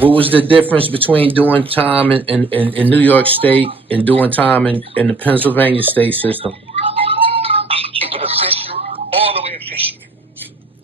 What was the difference between doing time in New York State and doing time in the Pennsylvania state system? Keep it official, all the way official.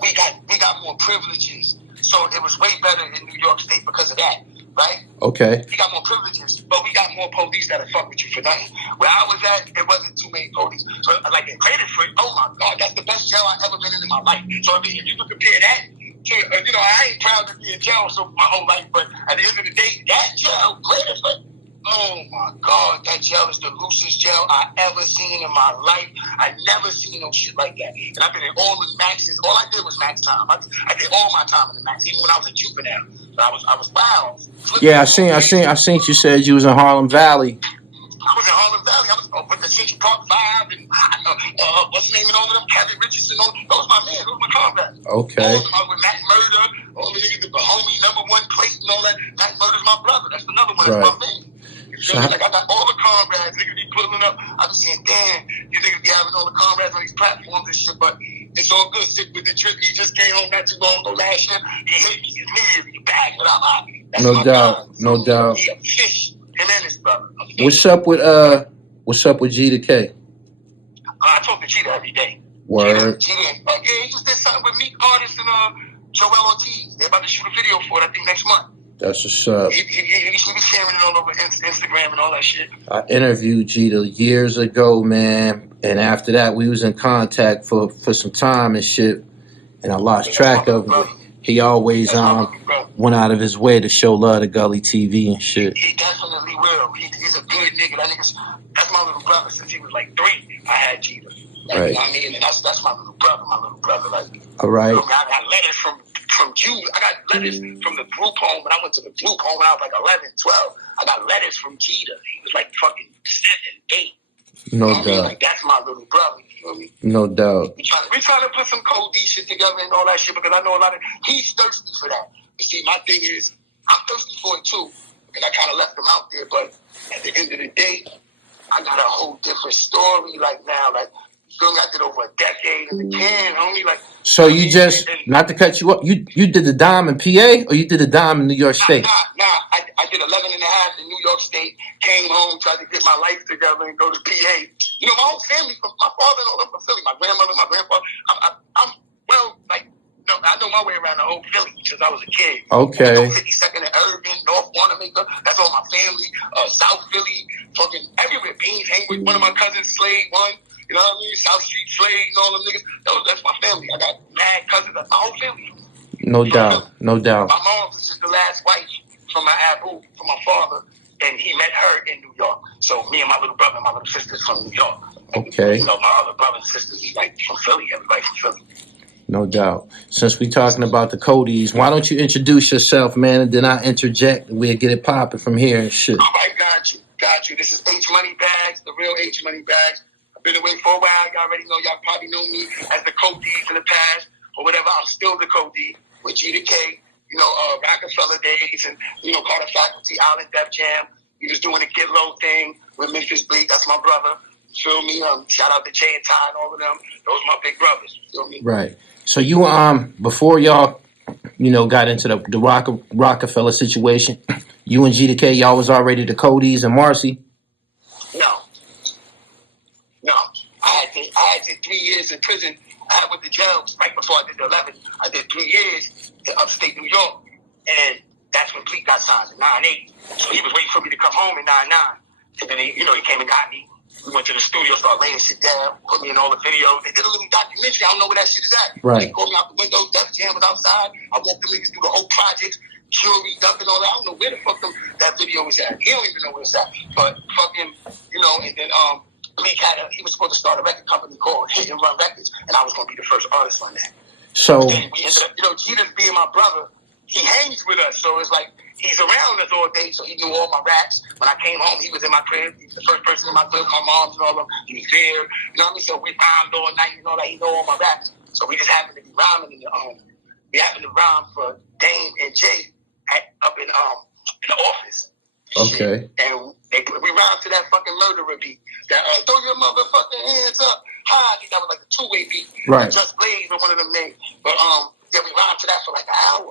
We got more privileges, so it was way better in New York State because of that, right? Okay. We got more privileges, but we got more police that'll fuck with you for nothing. Where I was at, it wasn't too many police. So like in Craterford, oh my God, that's the best jail I've ever been in my life. So I mean, if you could compare that to, I ain't proud to be in jail so my whole life, but at the end of the day, that jail, Craterford, oh my God, that jail is the loosest jail I ever seen in my life. I never seen no shit like that. And I've been in all the maxes. All I did was max time. I did all my time in the max, even when I was a juvenile. But I was wild. Yeah, I seen you said you was in Harlem Valley. I was in Harlem Valley. I was with the Central Park 5 and what's the name of all of them? Kevin Richardson. Those my men. Those my comrades. Okay. All of them. I was with Matt Murder. All the niggas, the homie #1 plate and all that. Matt Murder's my brother. That's another one. That's my man. You feel me? Like I got all the comrades. Niggas be pulling up. I be saying, damn, you niggas be having all the comrades on these platforms and shit, but it's all good. Sick with the trip. He just came home not too long ago last year. He hit me immediately. Back, but that's no my doubt. guy. No doubt. He a fish. Him and his brother. What's up with G to K? I talk to Cheetah every day. Word. Cheetah, yeah, he just did something with Meek Artist and Joel Ortiz. They're about to shoot a video for it, I think, next month. That's what's up. He should be sharing it all over Instagram and all that shit. I interviewed Cheetah years ago, man, and after that, we was in contact for some time and shit, and I lost track of it. He always went out of his way to show love to Gully TV and shit. He definitely will. He's a good nigga. That's my little brother since he was like 3. I had Cheetah. Like, right. You know what I mean? And that's my little brother. Like, all right. I got letters from Jude. I got letters from the group home when I went to the group home when I was like 11, 12. I got letters from Cheetah. He was like fucking 7, 8. No you know doubt. I mean? Like, that's my little brother. You feel me? No doubt. We trying to put some Code D shit together and all that shit because I know a lot of he's thirsty for that. But see, my thing is I'm thirsty for it too because I kind of left him out there. But at the end of the day, I got a whole different story. Like now, like you feel me? I did over a decade in the can, homie. Like so you just not to cut you up. You did the dime in PA or you did the dime in New York State? Nah. I did 11 and a half in New York State. Came home, tried to get my life together and go to PA. You know, my whole family, my father and all them from Philly, my grandmother, my grandfather. I know my way around the whole Philly since I was a kid. Okay. I know 52nd and Irving, North Wanamaker. That's all my family. South Philly, fucking everywhere. Beans hang with one of my cousins, Slade, one. You know what I mean? South Street Slade and all them niggas. That's my family. I got mad cousins. That's my whole family. No doubt. No doubt. My mom was just the last wife from my Abu, from my father, and he met her in New York. So me and my little brother and my little sisters from New York. Okay. You know, my other brothers and sisters is like from Philly. Everybody from Philly. No doubt. Since we talking about the Codies, why don't you introduce yourself, man, and then I interject and we'll get it popping from here and shit. All right, got you. This is E-Money Bagz, the real E-Money Bagz. I've been away for a while. Y'all already know. Y'all probably know me as the Codies in the past or whatever. I'm still the Codie with G to K. You know, Rockefeller days and, you know, Carter Faculty, Island Def Jam. We was doing a Get Low thing with Memphis Bleak. That's my brother. You feel me? Shout out to Jay and Ty and all of them. Those are my big brothers. You feel me? Right. So you before y'all, you know, got into the Rockefeller situation, you and G to K, y'all was already the Codies and Marcy? No. I did 3 years in prison. I had with the jails right before I did the 11. I did 3 years in upstate New York, and that's when Bleak got signed in 98. So he was waiting for me to come home in 99, and then he came and got me. We went to the studio, started laying shit down, put me in all the videos. They did a little documentary. I don't know where that shit is at. Right. They called me out the window. Def Jam was outside. I walked the niggas through the whole projects, jewelry up and all that. I don't know where the fuck that video was at. He don't even know where it's at. But fucking, you know, and then Bleak he was supposed to start a record company called Hit and Run Records, and I was going to be the first artist on that. So but then we ended up, you know, Cheetah being my brother, he hangs with us. So it's like, he's around us all day, so he knew all my raps. When I came home, he was in my crib. He was the first person in my crib, my mom's and all of them. He was there, you know what I mean? So we rhymed all night and all that. He know all my raps. So we just happened to be rhyming in the we happened to rhyme for Dame and Jay up in the office. Okay. Shit. And we rhymed to that fucking murderer beat. That throw your motherfucking hands up high. That was like a 2-way beat. Right. Just Blaze or one of them names. But yeah, we rhymed to that for like an hour.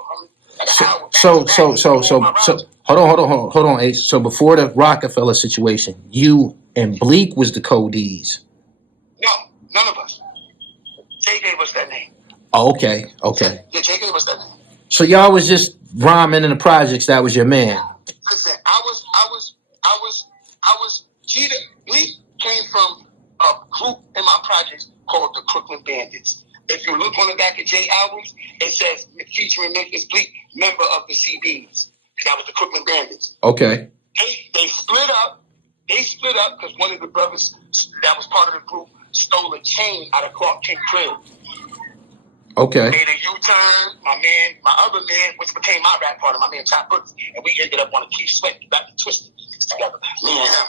Like an hour. Hold on, Ace. So before the Rockefeller situation, you and Bleak was the codees. No, none of us. Jay gave us that name. Oh, okay. Yeah, Jay gave us that name. So y'all was just rhyming in the projects. That was your man. Listen, I was. Bleak came from a group in my projects called the Crooklyn Bandits. If you look on the back of Jay albums, it says featuring Memphis Bleak, member of the CBs. That was the Crooklyn Bandits. Okay. They split up. They split up because one of the brothers that was part of the group stole a chain out of Clark Kent crib. Okay. Made a U-turn. My other man, which became my rap partner, my man Chop Brooks, and we ended up on a Keith Sweat. We got twisted together. Me and him.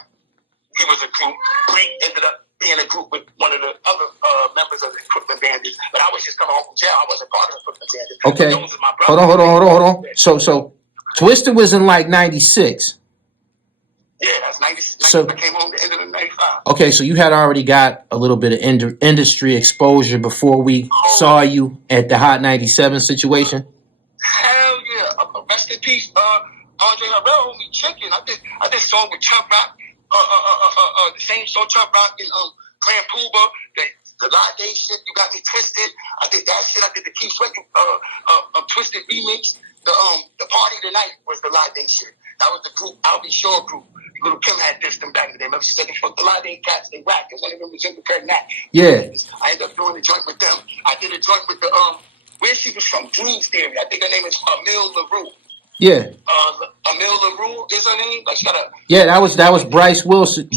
He was a group. Bleak ended up being a group with one of the other members of the Crooklyn Bandits. But I was just coming home from jail. I wasn't part of the Crooklyn Bandits. Okay. But those are my brothers. Hold on. So Twisted was in like 96. Yeah, that's 96. So, I came home the end of the 95. Okay, so you had already got a little bit of industry exposure before we saw you at the Hot 97 situation? Hell yeah. Rest in peace. Andre Harrell owed me chicken. I did song with Chubb Rock. The same song Chubb Rock and Grand Puba. The Live Day shit, You Got Me Twisted. I did that shit. I did the Keith Sweat Twisted remix. The Party Tonight was the Live Day shit. That was the group, I'll Be Sure group. Little Kim had dissed them back in the day. Remember, she said they fucked a lot of their cats, they whacked, and one of them was in the pregnant. Yeah. I ended up doing a joint with them. I did a joint with the where she was from, Drew's Theory. I think her name is Emil LaRue. Yeah. Emil LaRue is her name. Like she got a. Yeah, that was Bryce Wilson.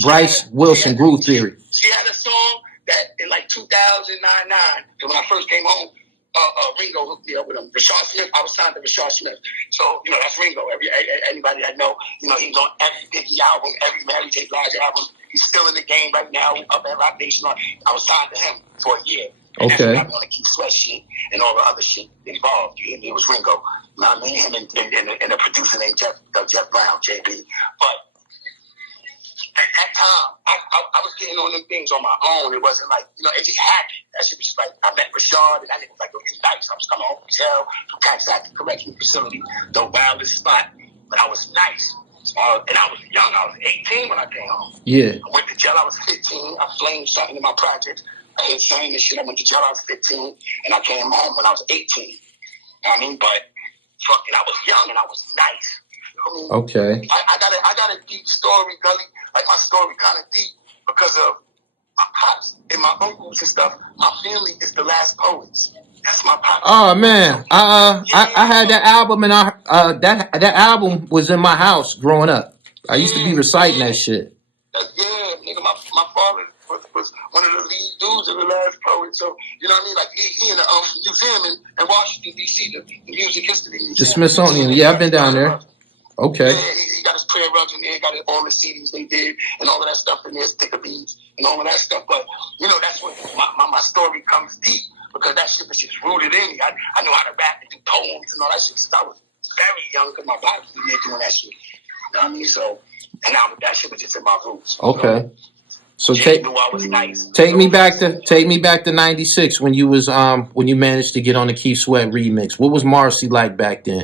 Wilson Groove Theory. She had a song that in like 2009. And when I first came home, Ringo hooked me up with him. Rashad Smith, I was signed to Rashad Smith. So, that's Ringo. Anybody I know, he was on every Vickie album, every Mary J. Blige album. He's still in the game right now, up at Rock Nation. I was signed to him for a year. And okay. That's when I want to keep Sweat shit and all the other shit involved. It was Ringo. You know what I mean? Him and a producer named Jeff Brown, JB. But at that time, I was getting on them things on my own. It wasn't like, it just happened. That shit was just like, I met Rashad, and that nigga was like, you nice. I was coming home from jail, from Kansas Correctional Facility, the wildest spot, but I was nice. And I was young. I was 18 when I came home. Yeah. I went to jail. I was 15. I flamed something in my project. I hate saying this shit. I went to jail. I was 15, and I came home when I was 18. You know what I mean? But fucking, I was young and I was nice. Okay. I got a deep story, Gully. Like my story kind of deep because of my pops and my uncles and stuff. My family is the last poets. That's my pops. Oh man, I had that album and that album was in my house growing up. I used to be reciting that shit. Nigga, my father was one of the lead dudes of the last poet. So you know what I mean? Like he in the museum in Washington D.C., the Music History Museum. The Smithsonian. Yeah, I've been down there. Okay. Yeah, he got his prayer rugs in there, got all the CDs they did, and all of that stuff in there, sticker beads, and all of that stuff. But, that's what my story comes deep, because that shit was just rooted in me. I knew how to rap and do poems and all that shit since I was very young, because my body was in there doing that shit. You know what I mean? So, and that shit was just in my roots. Okay. So knew I was nice. Take me back to 96 when you managed to get on the Keith Sweat remix. What was Marcy like back then?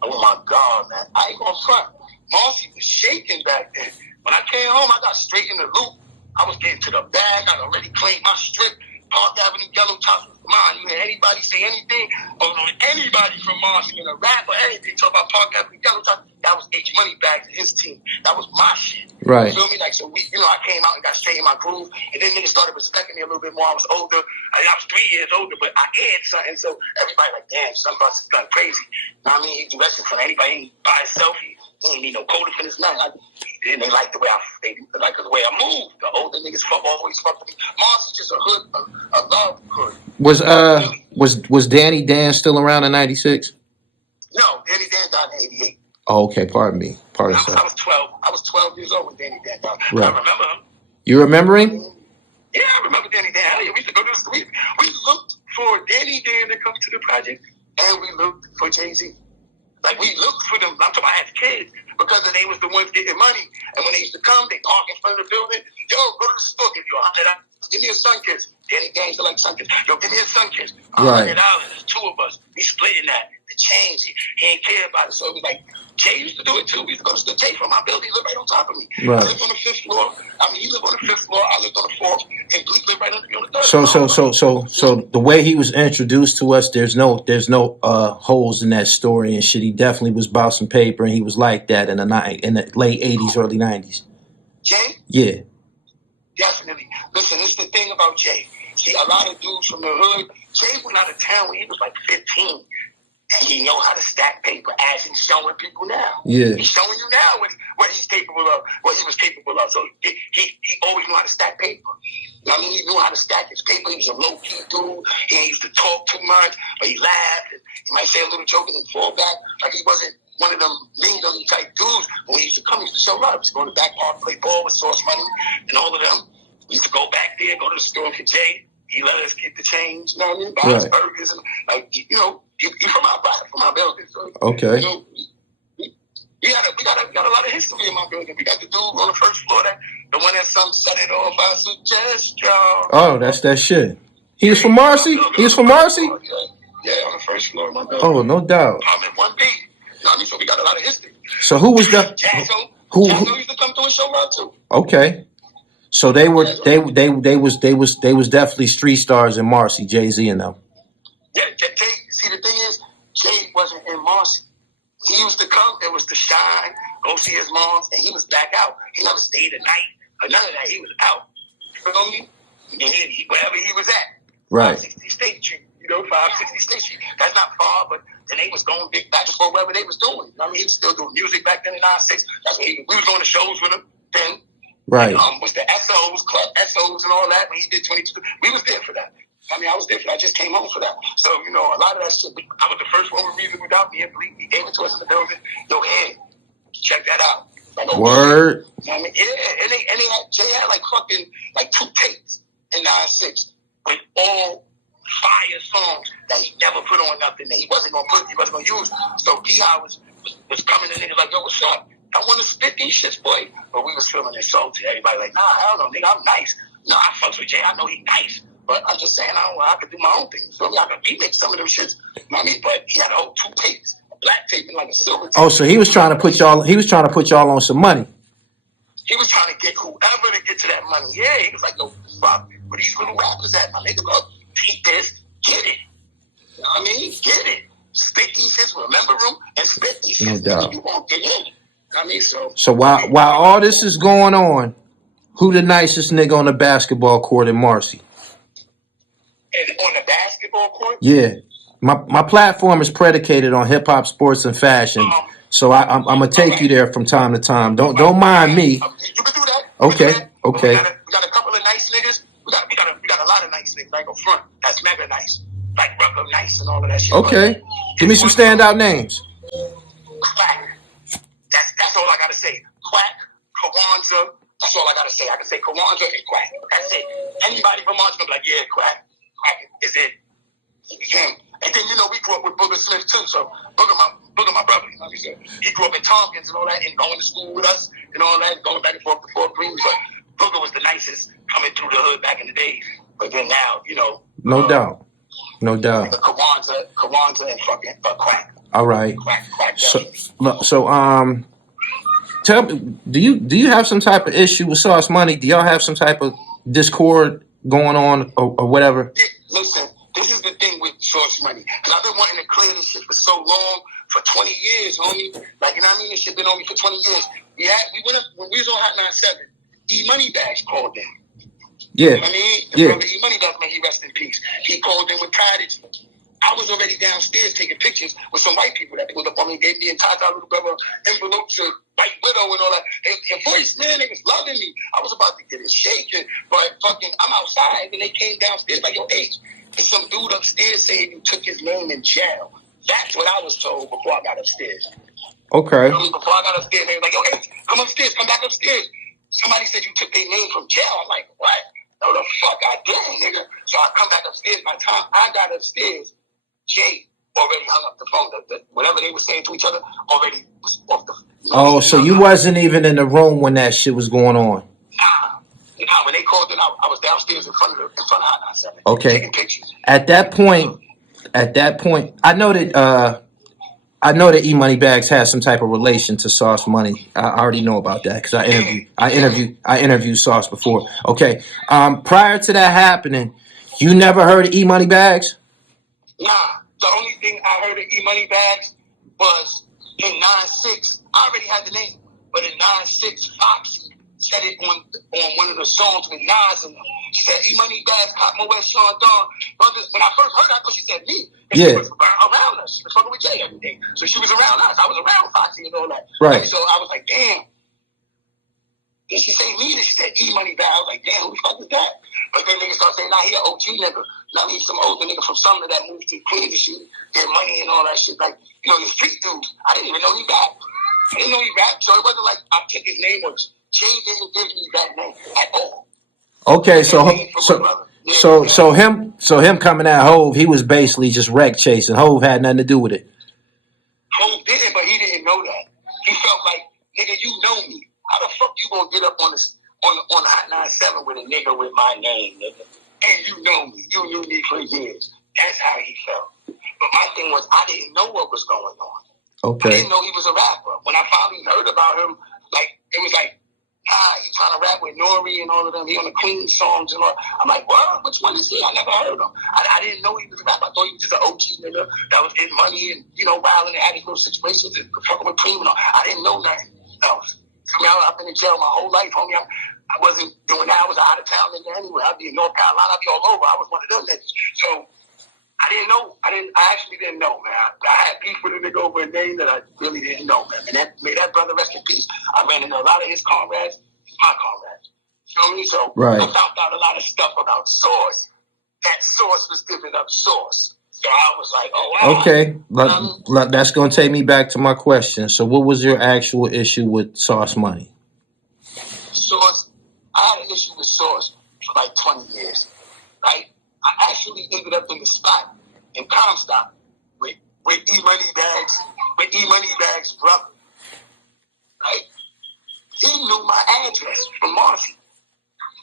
Oh my God, man. I ain't gonna front. Marcy was shaking back then. When I came home, I got straight in the loop. I was getting to the bag. I already claimed my strip. Park Avenue Yellow Top was mine. You hear anybody say anything? Or anybody from Marcy in a rap or anything talk about Park Avenue Yellow Top? That was E-Money Bagz and his team. That was my shit. Right. You feel me? Like, so I came out and got straight in my groove, and then niggas started respecting me a little bit more. I was older. I was 3 years older, but I aired something, so everybody like, damn, some bus is going crazy. You know what I mean? He do that shit for anybody. He ain't by himself. He ain't need no co-defendants, nothing. And they like the way I move. The older niggas always fuck with me. Marcy's just a hood, a love hood. Was Danny Dan still around in 96? No, Danny Dan died in 88. Oh, okay, pardon me. I was 12. I was 12 years old when Danny Dan died. But I remember him. You remember him? Yeah, I remember Danny Dan. Hell yeah, we used to go to the street. We looked for Danny Dan to come to the project, and we looked for Jay-Z. Like, we looked for them. I'm talking about as kids, because they was the ones getting money. And when they used to come, they park in front of the building. Yo, go to the store, give you $100. Give me a sun kiss. Danny Dan used to like sun kiss. Yo, give me a sun kiss. $100. There's two of us. We splitting that. The change. He ain't care about it. So it was like, Jay used to do it too. We used to go to Jay from my building. He lived right on top of me. Right. I lived on the 5th floor. I mean, he lived on the 5th floor. I lived on the 4th. And Bleak lived right under me on the 3rd. So the way he was introduced to us, there's no holes in that story and shit. He definitely was about some paper, and he was like that in the late 80s, early 90s. Jay? Yeah. Definitely. Listen, it's the thing about Jay. See, a lot of dudes from the hood, Jay went out of town when he was like 15. And he know how to stack paper as he's showing people now. Yeah. He's showing you now what he's capable of, what he was capable of. So he always knew how to stack paper. You know what I mean? He knew how to stack his paper. He was a low-key dude. He ain't used to talk too much, but he laughed. And he might say a little joke and then fall back. Like he wasn't one of them mingling type dudes. When he used to come, he used to show love. He used to go to the back park, play ball with Source Money and all of them. We used to go back there, go to the store for Jay. He let us keep the change, you know what I mean? Buy us burgers and like, you know, you from our building. So, okay. You know, we got a lot of history in my building. We got the dude on the 1st floor, the one that set it off. I suggest y'all. Oh, that's that shit. He was from Marcy? He was from Marcy? Yeah, on the 1st floor of my building. Oh, no doubt. Apartment 1B. You know what I mean? So we got a lot of history. So who was that? Who used to come through and show love too. Okay. So they was definitely street stars in Marcy, Jay-Z and them. Yeah, Jay. See, the thing is, Jay wasn't in Marcy. He used to come. It was to shine, go see his moms, and he was back out. He never stayed a night or none of that. He was out. You feel me? And wherever he was at, right. 560 State Street. You know, 560 State Street. That's not far, but then they was going back and forth wherever they was doing. I mean, he was still doing music back then in '96. That's when we was going to shows with him then. Right. Was the SOs, Club SOs and all that when he did 22. We was there for that. I mean, I was there for that. I just came home for that. So, you know, a lot of that shit, I was the first one with Reason Without Me and Bleak. He gave it to us in the building. Yo, hey, check that out. Like, oh, word. I mean, yeah, and they had, Jay had like fucking, like 2 tapes in '96 with all fire songs that he never put on nothing that he wasn't gonna use. So P.I. was coming to niggas like, yo, what's up? I want to spit these shits, boy. But we was feeling insulted. Everybody like, nah, I don't know, nigga, I'm nice. No, I fucks with Jay. I know he nice. But I'm just saying, I could do my own thing. You feel me? I could remix some of them shits. You know what I mean? But he had a whole 2 tapes, a black tape and like a silver tape. Oh, so he was trying to put y'all on some money. He was trying to get whoever to get to that money. Yeah, he was like, yo, fuck, where these little rappers at? My nigga, look, take this, get it. You know what I mean? Get it. Spit these shits, remember them, and spit these shits. Nigga, you won't get in. I mean, so while all this is going on, who the nicest nigga on the basketball court in Marcy? And on the basketball court? Yeah. My platform is predicated on hip hop, sports, and fashion. So I'm gonna take you there from time to time. Don't mind me. You can do that. Okay. We got a couple of nice niggas. We got a lot of nice niggas. Like up front, that's mega nice. Like Rucker Nice and all of that shit. Okay. But give me some standout names. Quack. That's all I gotta say. Quack, Kawanza. That's all I gotta say. I can say Kawanza and Quack. That's it. Anybody from Marcy gonna be like, yeah, Quack is it. Him. And then, you know, we grew up with Booger Smith too. So Booger my brother, you know what I mean? So he grew up in Tompkins and all that and going to school with us and all that, going back and forth to Fort Greene. But Booger was the nicest coming through the hood back in the days. But then now, you know. No doubt. Kawanza and fucking Quack. All right. Quack. So tell me, do you have some type of issue with Sauce Money? Do y'all have some type of discord going on or whatever? Yeah, listen, this is the thing with Sauce Money. Because I've been wanting to clear this shit for so long, for 20 years, homie. Like, you know what I mean? This shit been on me for 20 years. We went up, when we was on Hot 97, E-Money Bagz called in. Yeah. You know what I mean? The brother E-Money Bagz, may he rest in peace. He called in with Prodigy. I was already downstairs taking pictures with some white people that pulled up on me, gave me and Tata little brother envelopes of White Widow and all that. And voice, man, they was loving me. I was about to get it shaking, but fucking, I'm outside and they came downstairs like, yo, hey, there's some dude upstairs saying you took his name in jail. That's what I was told before I got upstairs. Okay. Before I got upstairs, they were like, yo, hey, come upstairs, come back upstairs. Somebody said you took their name from jail. I'm like, what? No, the fuck I did, nigga. So I come back upstairs. By the time I got upstairs, Jay already hung up the phone. Whatever they were saying to each other already was off the phone. You know so you wasn't even in the room when that shit was going on? Nah, when they called in, I was downstairs in front of Hot 97. Okay. Taking pictures. At that point, I know that I know that E-Money Bagz has some type of relation to Sauce Money. I already know about that because I interviewed Sauce before. Okay. Prior to that happening, you never heard of E-Money Bagz? Nah. The only thing I heard of E-Money Bagz was in 9-6. I already had the name, but in 9-6, Foxy said it on one of the songs with Nas in them. She said, E-Money Bagz, Cotton West, Sean Dawn. When I first heard it, I thought she said me. And she was around us. She was fucking with Jay every day. So she was around us. I was around Foxy and all that. Right. And so I was like, damn. Did she say me? She said E-Money Bagz. I was like, damn, who the fuck is that? But then niggas start saying, nah, he an OG nigga. Now he's some older nigga from Sumner that moved to Queens and shit, get money and all that shit. Like, you know, he's street dude. I didn't even know he rapped. I didn't know he rapped. So it wasn't like I took his name or Jay didn't give me that name at all. Okay, so him coming at Hove, he was basically just wreck chasing. Hove had nothing to do with it. Hove didn't, but he didn't know that. He felt like, nigga, you know me. How the fuck you gonna get up on the Hot 97 with a nigga with my name, nigga? And you know me. You knew me for years. That's how he felt. But my thing was, I didn't know what was going on. Okay. I didn't know he was a rapper. When I finally heard about him, like, it was like, he's trying to rap with Nori and all of them. He on the Queen songs and all. I'm like, what? Which one is he? I never heard him. I didn't know he was a rapper. I thought he was just an OG nigga that was in money and, you know, wilding and had his little situations and fucking with Cream and all. I didn't know nothing else. I mean, I've been in jail my whole life, homie. I wasn't doing that. I was out of town nigga anyway. I'd be in North Carolina. I'd be all over. I was one of them niggas. So I didn't know. I actually didn't know, man. I had beef with a nigga over a name that I really didn't know, man. And may that brother rest in peace. I ran into a lot of his comrades, my comrades. You know what I mean? So I found out a lot of stuff about Sauce. That Sauce was giving up Sauce. So I was like, oh, wow. Okay, that's going to take me back to my question. So what was your actual issue with Sauce Money? Sauce, I had an issue with Sauce for like 20 years, right? I actually ended up in the spot in Comstock with E-Money Bagz' brother, right? He knew my address from Marcy.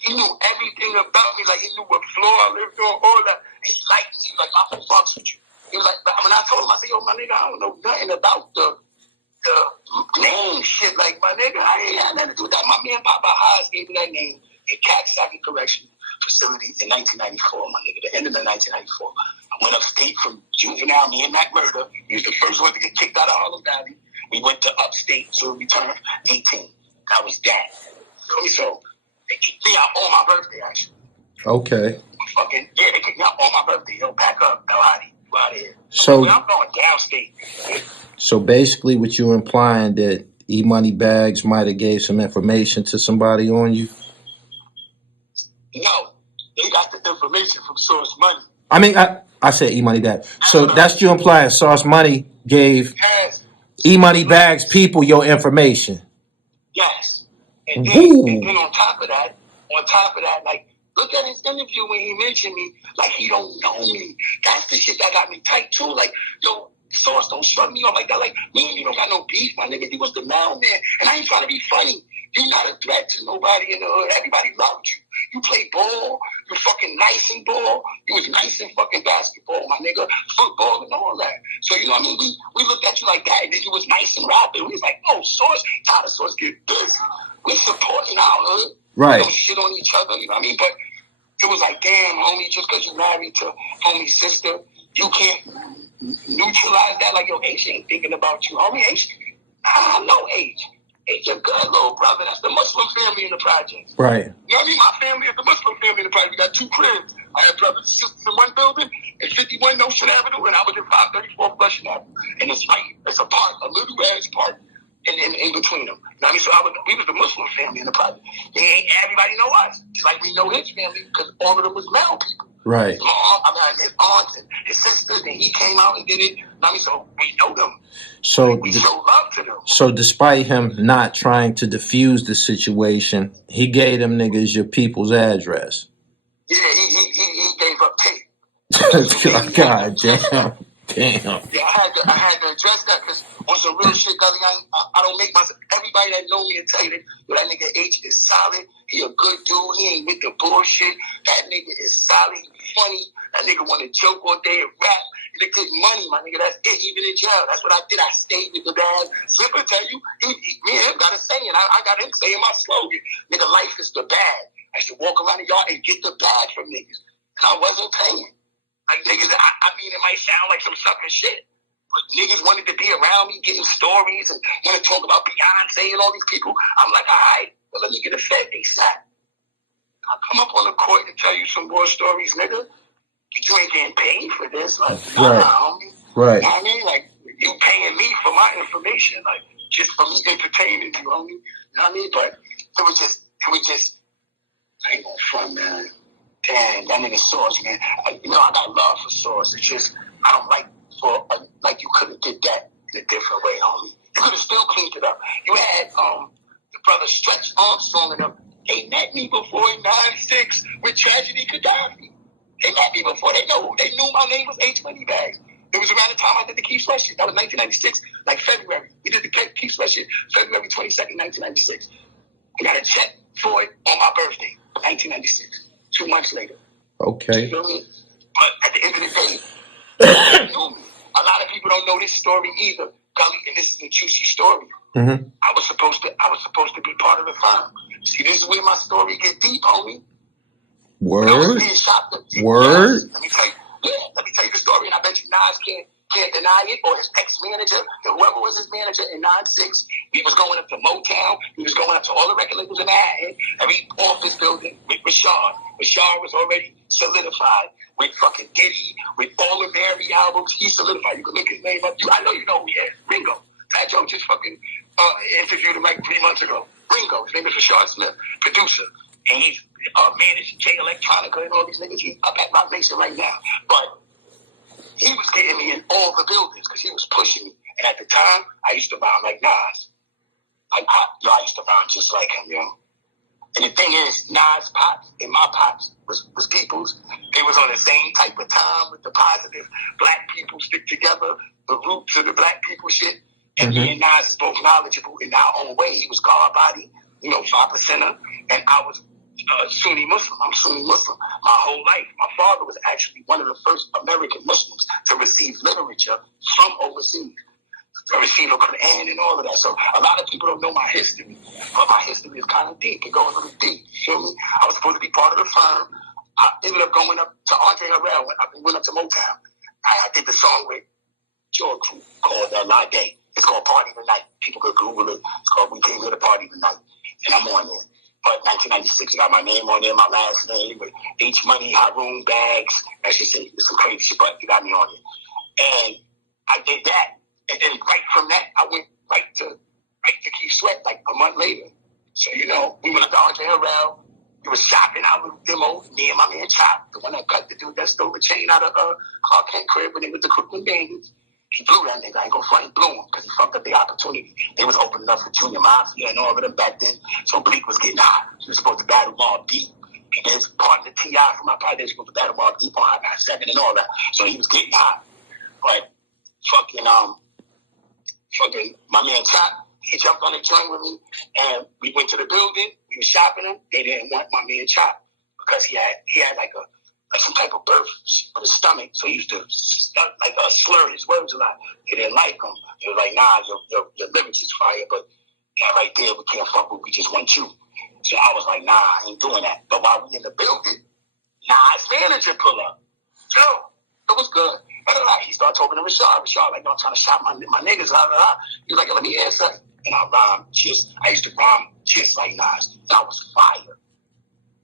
He knew everything about me. Like, he knew what floor I lived on, all that. And he liked me. He was like, I fucks with you. He was like, when I told him, I said, yo, my nigga, I don't know nothing about the name shit. Like, my nigga, I ain't had nothing to do with that. My man, Papa Haas, gave me that name at Coxsackie Correctional Facility in 1994, my nigga, the end of the 1994. I went upstate from juvenile, me and Mac Murder. He was the first one to get kicked out of Harlem Valley. We went to upstate, so we turned 18. That was that. So they kicked me out on my birthday, actually. Okay. They kicked me out on my birthday. Yo, pack up. Go out of here. So I'm going downstate. So basically what you're implying that E-Money Bagz might have gave some information to somebody on you? No. They got the information from Sauce Money. I mean, I said E-Money Bagz. So that's you implying Sauce Money gave E-Money Bagz people your information? Yes. And then on top of that, like, look at his interview when he mentioned me, like he don't know me. That's the shit that got me tight too. Like, yo, Sauce don't shrug me off like that. Like, me and you don't got no beef, my nigga. He was the mailman. And I ain't trying to be funny. You're not a threat to nobody in the hood. Everybody loved you. You played ball. You fucking nice in ball. You was nice in fucking basketball, my nigga. Football and all that. So, you know what I mean? We looked at you like that. And then you was nice and rapping. We was like, oh, Sauce, how the Sauce get busy? We supporting our hood. Right. We don't shit on each other, you know what I mean? But it was like, damn, homie, just because you're married to homie's sister, you can't neutralize that. Like, yo, H ain't thinking about you, homie. H, no H. H, a good little brother. That's the Muslim family in the project. Right. You know what I mean? My family is the Muslim family in the project. We got 2 cribs. I had brothers and sisters in one building at 51 Notion Avenue, and I was in 534 Flushing Avenue. And it's right. It's a park, a little ass park in between them. You know what I mean? So we was the Muslim family in the project. Everybody know us. It's like we know his family because all of them was male people. Right. His mom, his aunts and his sisters, and he came out and did it. You know what I mean? So we know them. So we show love to them. So despite him not trying to diffuse the situation, he gave them niggas your people's address. Yeah, he gave up tape. God damn. Yeah, I had to address that because on some real shit, Gully, I don't make myself. Everybody that know me will tell you that nigga H is solid. He a good dude. He ain't with the bullshit. That nigga is solid. He funny. That nigga want to joke all day and rap. And get money, my nigga. That's it. Even in jail, that's what I did. I stayed with the bag. Slipper tell you, me and him got a saying. I got him saying my slogan, nigga, life is the bag. I used to walk around the yard and get the bag from niggas. And I wasn't paying. Like niggas, I mean, it might sound like some sucker shit, but niggas wanted to be around me, getting stories and want to talk about Beyonce and all these people. I'm like, all right, well, let me get a Fed ASAP. I'll come up on the court and tell you some more stories, nigga. You ain't getting paid for this. Like, nah, homie. Right. You know what I mean? Like, you paying me for my information, like, just for me entertaining you, homie. You know what I mean? But it was just, I ain't gonna front, man. Damn, that nigga Sauce, man. You know, I got love for Sauce. It's just, I don't like you could have did that in a different way, homie. You could have still cleaned it up. You had the brother Stretch Armstrong and them. They met me before in 96 with Tragedy Gaddafi. They met me before. They knew my name was E-Money Bagz. It was around the time I did the Keith Sweat shit. That was 1996, like February. We did the Keith Sweat shit February 22nd, 1996. I got a check for it on my birthday, 1996. 2 months later. Okay. You feel me? But at the end of the day, they knew me. A lot of people don't know this story either. Gully, and this is a juicy story. Mm-hmm. I was supposed to be part of the firm. See, this is where my story get deep, homie. Word. When I was being shopped up. Word. Yes, let me tell you the story, and I bet you Nas can't deny it, or his ex-manager, whoever was his manager in 96, he was going up to Motown, he was going up to all the record labels in Manhattan, every office building with Rashad. Rashad was already solidified with fucking Diddy, with all the Mary albums. He solidified. You can look his name up. I know you know who he is. Ringo. Fat Joe just fucking interviewed him like 3 months ago. Ringo. His name is Rashad Smith, producer. And he's managed J Electronica and all these niggas. He's up at Rock Nation right now. But he was getting me in all the buildings because he was pushing me. And at the time, I used to rhyme like Nas. I used to rhyme just like him, yo. And the thing is, Nas' pops and my pops was people's. They was on the same type of time with the positive black people stick together, the roots of the black people shit. And me and Nas is both knowledgeable in our own way. He was guard body, 5%er, and I was Sunni Muslim. I'm Sunni Muslim my whole life. My father was actually one of the first American Muslims to receive literature from overseas. To receive a Quran and all of that. So a lot of people don't know my history, but my history is kind of deep. It goes a little deep. You feel me? I was supposed to be part of the firm. I ended up going up to Andre Harrell. I went up to Motown. I did the song with George called La Day. It's called Party Tonight. People could Google it. It's called We Came Here to Party Tonight. And I'm on there. But 1996, I got my name on there, my last name, with E-Money Bagz. That shit said some crazy shit, but you got me on it. And I did that. And then right from that, I went right to Keith Sweat like a month later. So, we went up to Andre Harrell. We were shopping out with Demo, me and my man Chop, the one that cut the dude that stole the chain out of Clark Kent crib when it was the Crooklyn Bandits. He blew that nigga. I ain't gonna front, he blew him because he fucked up the opportunity. They was opening up for Junior Mafia and all of them back then. So Bleak was getting hot. He was supposed to battle Mobb Deep. And then partner T.I. from my project was supposed to battle Mobb Deep on Hot 97 and all that. So he was getting hot. But fucking my man Chop, he jumped on the joint with me, and we went to the building. We were shopping him. They didn't want my man Chop because he had like some type of birth with his stomach, so he used to slur his words a lot. They didn't like him. They were like, nah, your lyrics is fire, but that right there we can't fuck with. We just want you. So I was like, nah, I ain't doing that. But while we in the building, Nas' manager pull up. Yo, it was good. He started talking to Rashad. Rashad, like, I'm trying to shop my niggas. He was like, let me answer. And I used to rhyme just like Nas. And I was fire.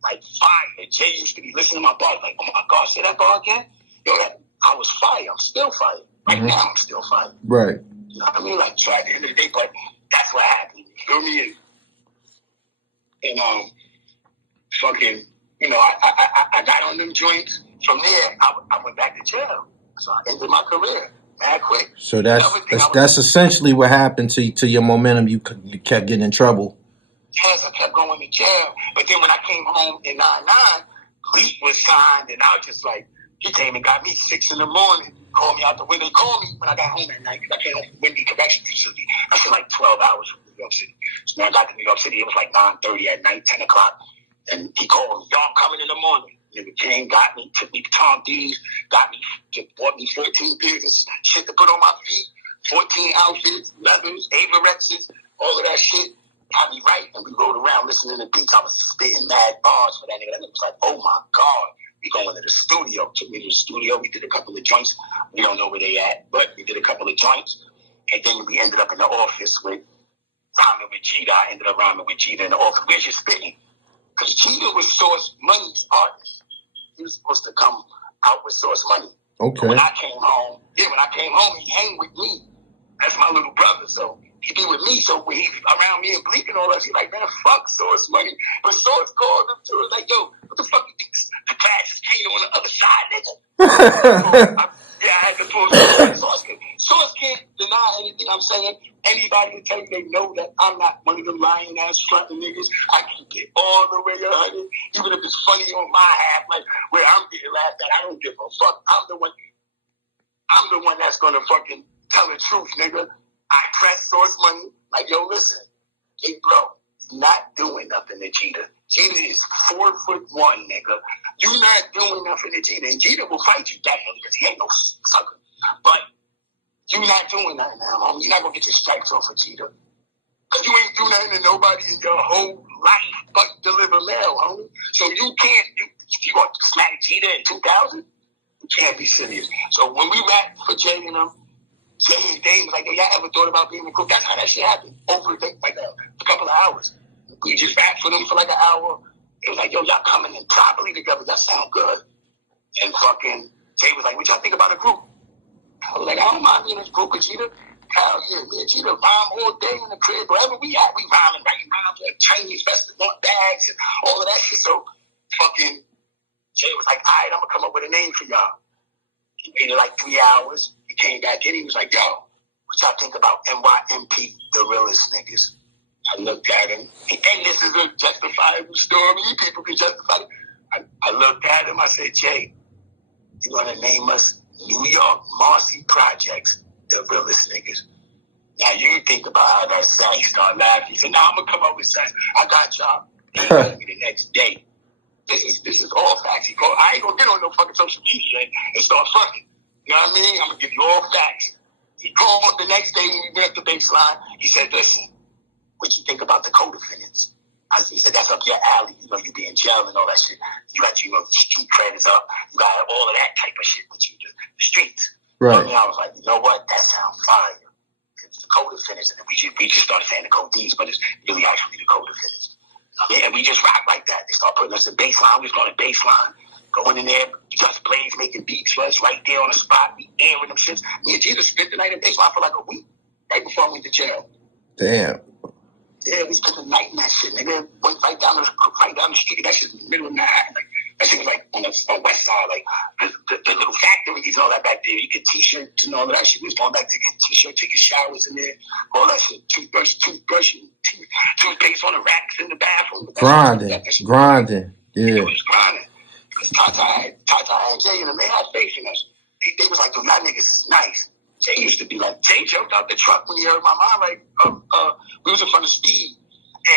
Like fire. Jay used to be listening to my bar, like, oh my God, say that bar again? Yo, I was fire. I'm still fire. Right now, I'm still fire. Right. You know what I mean? Like, so at the end of the day, but that's what happened. You feel me? And fucking, I got on them joints. From there, I went back to jail. So I ended my career mad quick. So that's essentially what happened to your momentum. You kept getting in trouble. Yes, I kept going to jail. But then when I came home in 99, Leak was signed, and I was just like, he came and got me 6 in the morning, called me out the window. He called me when I got home at night because I came home from Windy Correction Facility. I spent like 12 hours from New York City. So when I got to New York City, it was like 9:30 at night, 10 o'clock. And he called me, y'all, I'm coming in the morning. Nigga came, got me, took me to Tom D's, bought me 14 pairs of shit to put on my feet, 14 outfits, leathers, Averexes, all of that shit. Got me right, and we rode around listening to beats. I was spitting mad bars for that nigga. That nigga was like, oh my God, we going to the studio. Took me to the studio. We did a couple of joints. We don't know where they at, but we did a couple of joints. And then we ended up in the office with rhyming with Cheetah. I ended up rhyming with Cheetah in the office. Where's your spitting? Because Cheetah was Source Money's artist. He was supposed to come out with Source Money. Okay. When I came home, he hang with me. That's my little brother, so he be with me. So when he's around me and Bleak and all that, he's like, man, fuck Source Money. But Source called him to us like, yo, what the fuck you think the grass is greener on the other side, nigga? I had to pull Source can't deny anything I'm saying. Anybody will tell you they know that I'm not one of them lying ass frontin' niggas. I can get all the way 100, even if it's funny on my half, like where I'm getting laughed at. I don't give a fuck. I'm the one that's gonna fucking tell the truth, nigga. I press Source Money like, yo, listen, hey bro, you're not doing nothing to Cheetah. Cheetah is 4'1", nigga. You're not doing nothing to Cheetah, and Cheetah will fight you definitely because he ain't no sucker. But you're not doing nothing now, homie. You're not gonna get your stripes off of Cheetah. Cause you ain't do nothing to nobody in your whole life but deliver mail, homie. So you can't, you gonna smack Cheetah in 2000? You can't be serious. So when we rapped for Jay and them, Jay and Dave was like, yo, y'all ever thought about being a group? That's how that shit happened. Over like a couple of hours. We just rapped for them for like an hour. It was like, yo, y'all coming in properly together. Y'all sound good. And fucking Jay was like, what y'all think about a group? I was like, I don't mind being in this group with Cheetah. Hell yeah, me and Cheetah rhyme all day in the crib. Wherever we at, we rhyming, writing rhymes with Chinese restaurant bags and all of that shit. So fucking Jay was like, all right, I'm going to come up with a name for y'all. He waited like 3 hours. He came back in. He was like, yo, what y'all think about NYMP, the realest niggas? I looked at him. And this is a justifiable story. People can justify it. I looked at him. I said, Jay, you want to name us New York Marcy Projects, the realest niggas. Now you think about how that sounds. He started laughing. He said, I'm going to come up with something. I got y'all. He told me the next day. This is all facts. He called, I ain't going to get on no fucking social media and start fucking. You know what I mean? I'm going to give you all facts. He called the next day when we went up the baseline. He said, listen, what you think about the co-defendants? He said, that's up your alley. You know, you be in jail and all that shit. You got, the street cred is up. You got all of that type of shit with you, the streets. Right. You know what I mean? I was like, you know what? That sounds fire. It's the co-defendants. And we just started saying the codeines, but it's really actually the co-defendants. And we just rock like that. They start putting us in baseline. We was going to baseline, going in there, just Blaze making beats for us right there on the spot. We in with them shits. Me and Jeter spent the night in baseline for like a week, right before I went to jail. Damn. Yeah, we spent the night in that shit, nigga. Went right down the street. That shit's in the middle of Manhattan. Like, that shit was like on the west side, like the little factories and all that back there. You get t-shirts and all of that shit. We was going back to get t-shirts, taking showers in there, all that shit. Toothbrush, and toothpaste on the racks in the bathroom. Grinding. Yeah. It was grinding. Because Tata and Jay and them, they had faith in us. They was like, yo, y'all niggas is nice. Jay used to be like, Jay jumped out the truck when he heard my mom, like, we was in front of Speed.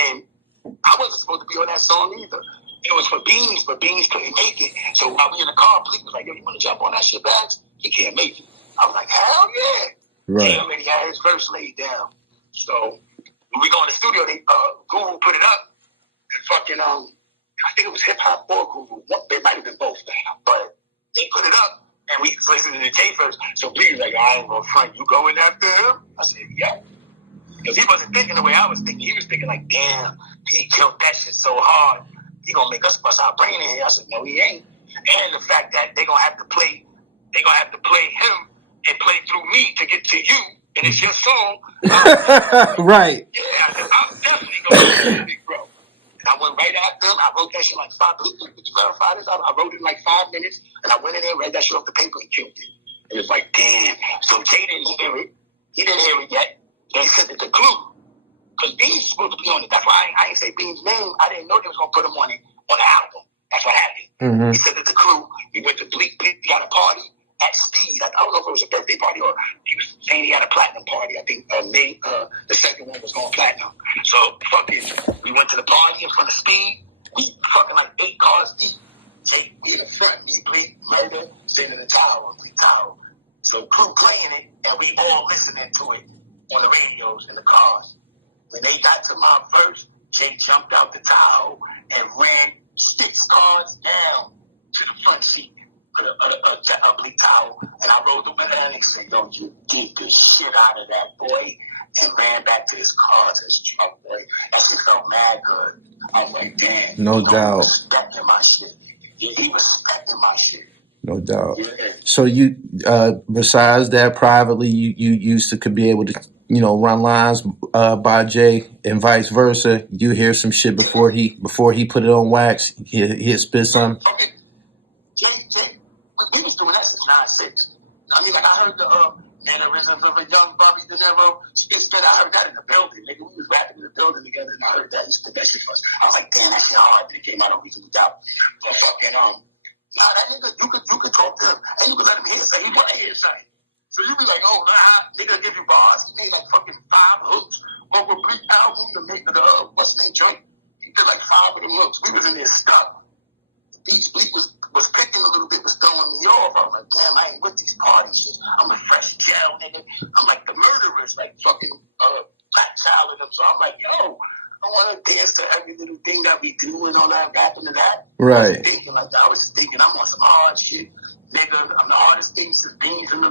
And I wasn't supposed to be on that song either. It was for Beans, but Beans couldn't make it. So while we in the car, Bleak was like, yo, you want to jump on that shit, Bagz? He can't make it. I was like, hell yeah. Right. Jay already had his verse laid down. So when we go in the studio, Guru put it up. And fucking, I think it was hip-hop or Guru. It might have been both. But they put it up, and we listened to the Jay first. So Bleak was like, yo, I ain't going to front. You going after him? I said, yeah. Because he wasn't thinking the way I was thinking. He was thinking like, damn, he killed that shit so hard. He gonna make us bust our brain in here. I said, no, he ain't. And the fact that they gonna have to play him and play through me to get to you, and it's your song. Right. Yeah, I said, I'm definitely gonna be big bro. And I went right after him. I wrote that shit like 5 minutes. Could you verify this? I wrote it in like 5 minutes, and I went in there, read that shit off the paper, and killed it. And it was like, damn. So Jay didn't hear it. He didn't hear it yet. They sent it to Clue. Because Beans was supposed to be on it. That's why I didn't say Beans' name. I didn't know they was going to put him on the album. That's what happened. Mm-hmm. He sent it to Clue. We went to Bleak. He had a party at Speed. I don't know if it was a birthday party or he was saying he had a platinum party. I think the second one was going platinum. So fucking, we went to the party in front of Speed. We fucking like 8 cars deep. Jake, we in the front, me, Bleak, Murder, sitting in the tower, Bleak Tower. So crew playing it, and we all listening to it on the radios in the cars. When they got to my verse, Jake jumped out the tower and ran 6 cars down to the front seat of a Bleak Tower, and I rolled the window down and said, "Yo, you did the shit out of that, boy," and ran back to his car, to his truck, boy. That shit felt mad good. I was like, damn, no doubt, respecting my shit. He respected my shit. No doubt. Yeah. So you, besides that, privately, you used to could be able to, run lines by Jay and vice versa. You hear some shit before he put it on wax. He'd spit something. Okay, Jay, we was doing that since '96. I mean, like I heard the mannerisms of a young Bobby De Niro spit. I heard that in the building. Nigga, we was rapping in the building together, and I heard that. He spit that shit for us. I was like, damn, that shit hard. Then it came out on Reasonable Doubt. But fucking nah, that nigga, you could talk to him, and you could let him hear something. He want to hear something. So you be like, oh, nah, nigga, give you bars. He made like fucking 5 hooks over a Bleak album to make the what's the name joint. He did like 5 of them hooks. We was in there stuck. The beats Bleak was picking a little bit, was throwing me off. I was like, damn, I ain't with these party shit. I'm a fresh gel, nigga. I'm like the murderers, like fucking Black Child in them. So I'm like, yo, I want to dance to every little thing that we do and all that, rapping to that. Right. I wasn't thinking like that. I was just thinking I'm on some hard shit. Nigga, I'm the hardest thing since beans in the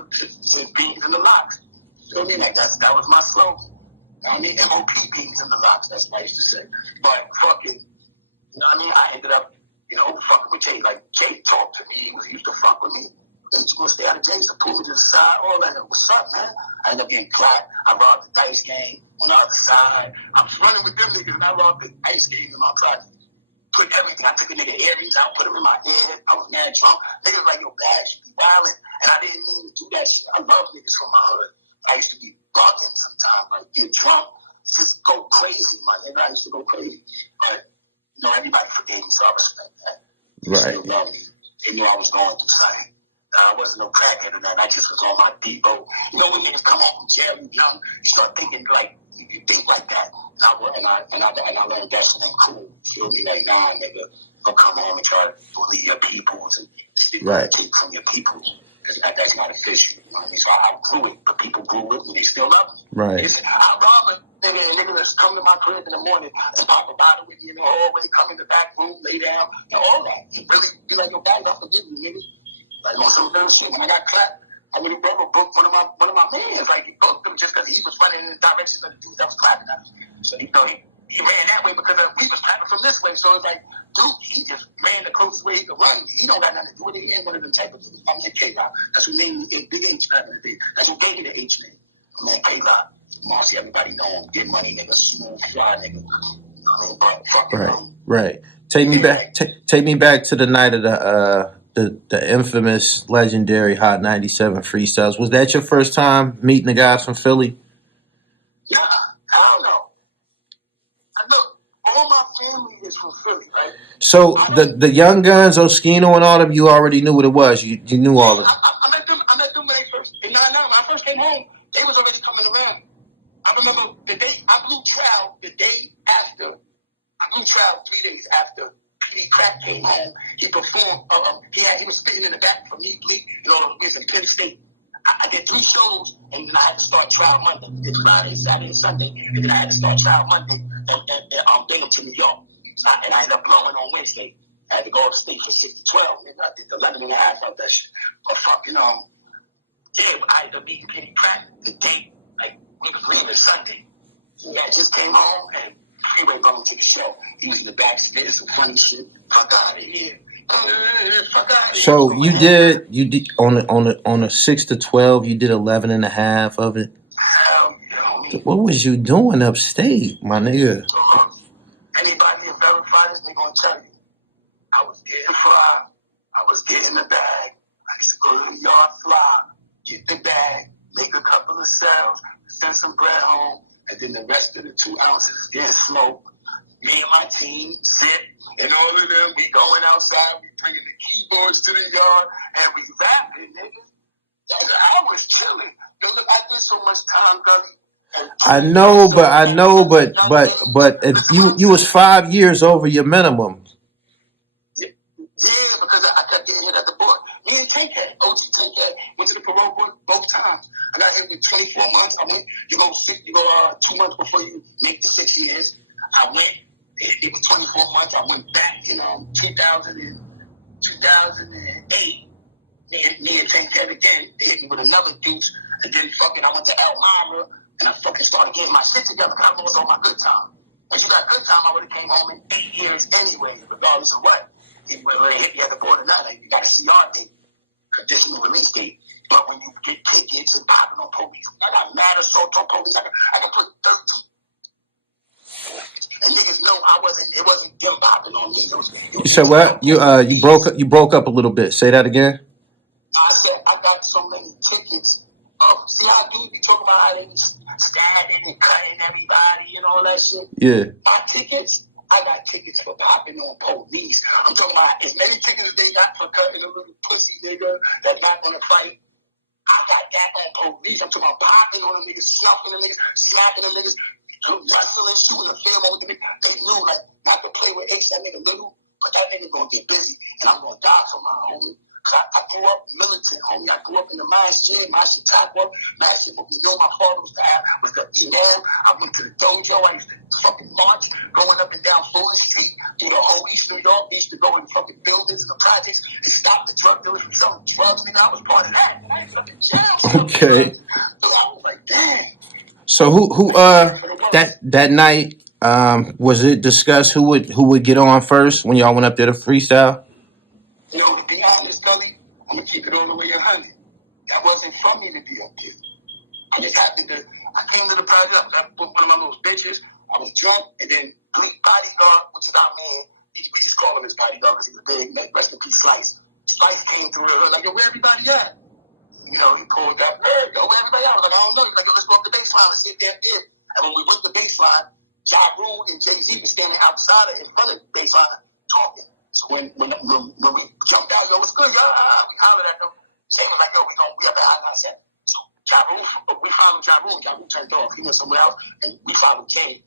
locks. You know what I mean? Like that was my slogan. I mean, MOP beans in the locks. That's what I used to say. But fucking, you know what I mean? I ended up, fucking with Jay. Like Jay talked to me. He used to fuck with me. They just gonna stay out of Jay. So pull me to the side. All that. What's up, man? I ended up getting clapped. I robbed the dice game on the other side. I was running with them niggas, and I robbed the ice game in my project. Put everything. I took a nigga earrings out, put them in my head. I was mad drunk. Niggas like, yo, Bagz, you be wildin'. And I didn't mean to do that shit. I love niggas from my hood. I used to be bugging sometimes, like get drunk, just go crazy, my nigga. I used to go crazy. But, everybody forgave me, so I respect that. They still love me. They knew I was going through something. I wasn't no crackhead or nothing. I just was on my depot. You know when niggas come home from jail, you young, you start thinking like, you think like that. And I learned that shit ain't cool. You feel me? Like, nah, nigga, don't come home and try to bully your peoples and take from your peoples. That's not official. You know what I mean? So I outgrew it, but people grew with me. They still love me. Right. I rob a nigga, and nigga just come to my crib in the morning and pop a bottle with me in the hallway, come in the back room, lay down, and all that. And really be like, yo, Bagz, I forgive you, nigga. Like on some real shit. When I got clapped, my little brother booked one of my mans. Like he booked him just because he was running in the direction of the dude that was clapping at us. So he ran that way because we was clapping from this way. So it's like, dude, he just ran the closest way he could run. He don't got nothing to do with it. He ain't one of them type of niggas. My man K-Rock. That's who named me Big H back in the day. That's who gave me the H name. My man K-Rock. Marcy, everybody know him. Get money, nigga. Smooth, fly, nigga. You know what I mean? But fucking Right. Take me back to the night of the infamous, legendary Hot 97 freestyles. Was that your first time meeting the guys from Philly? Yeah, I don't know. Look, all my family is from Philly, right? So the Young Guns, Oskino, and all of them, you already knew what it was. You knew all of them. I met them when they first in '99. When I first came home, they was already coming around. I remember the day I blew trial. The day after, I blew trial 3 days after. PD Crack came home. He performed. He was spitting in the back for me, Bleak, and all those ways in Penn State. I did 3 shows, and then I had to start trial Monday. We did Friday, Saturday, and Sunday, and then I had to start trial Monday and bring them to New York. And I ended up blowing on Wednesday. I had to go upstate for 6 to 12. Nigga, I did 11 and a half of that shit. But fucking I ended up meeting Penny Crack the day like we was leaving Sunday. I just came home and Freeway brought him to the show. He was in the back spitting some funny shit. Fuck out of here. Fuck out of here. So you did on a 6 to 12, you did 11 and a half of it? Hell yeah, homie. What was you doing upstate, my nigga? Anybody who verify this, they gonna tell you. I was getting fly. I was getting the bag. I used to go to the yard fly, get the bag, make a couple of sales, send some bread home, and then the rest of the 2 ounces getting smoked. Me and my team sit, and all of them, we going outside, we bringing the keyboards to the yard, and we rapping, nigga. I was chilling. Yo, look, I did so much time, Gully. I know, but if you was 5 years over your minimum. Yeah, because OG 10K. Went to the parole board both times. I got hit with 24 months. I went. You go 2 months before you make the 6 years. I went. It was 24 months. I went back in 2008. Me and 10K again. They hit me with another deuce, and then I went to Elmira, and I fucking started getting my shit together because I lost all my good time. If you got good time, I would have came home in 8 years anyway, regardless of what. When they hit me at the border, you got a CR date, conditional release date. But when you get tickets and popping on police, I got mad assault on police. I could put 13. And niggas know it wasn't them popping on me. You said what? You broke up a little bit. Say that again. I said I got so many tickets. See how dudes be talking about how they be stabbing and cutting everybody and all that shit? Yeah. My tickets, I got tickets for popping on police. I'm talking about as many tickets as they got for cutting a little pussy nigga that's not gonna fight. I got that on police. I'm talking about popping on them niggas, snuffing them niggas, smacking them niggas, wrestling, shooting a film with them niggas. They knew not to play with H, that nigga little, but that nigga gonna get busy and I'm gonna die for my homie. Cause I grew up militant, homie. I grew up in the masjid, my Chautauqua. Masjid, you know, my father was the imam. I went to the dojo. I used to fucking march, going up and down Fulton Street through the whole East New York. I used to go in fucking buildings and the projects and stop the drug dealers from selling drugs. Nigga, I was part of that. And I ended up in jail selling drugs. So I was like, dang. So who that night, was it discussed who would get on first when y'all went up there to freestyle? You know, to be honest, Gully, I'm going to keep it all the way 100. That wasn't for me to be up there. I just happened to, I came to the project, I was at one of my little bitches, I was drunk, and then Gleek Bodyguard, which is our man, we just call him his bodyguard because he was big, rest in peace, Slice. Slice came through the hood like, yo, where everybody at? You know, he pulled up, yo, where everybody at? I was like, I don't know. He's like, yo, let's go up the baseline, let's see if they're up there. And when we went to the baseline, THRU and Jay-Z were standing outside in front of the baseline talking. So when we jumped out, yo, what's good, y'all? We hollered at them. Jay was like, yo, we up at High 97. So we followed THRU, and THRU turned off. He went somewhere else, and we followed Jay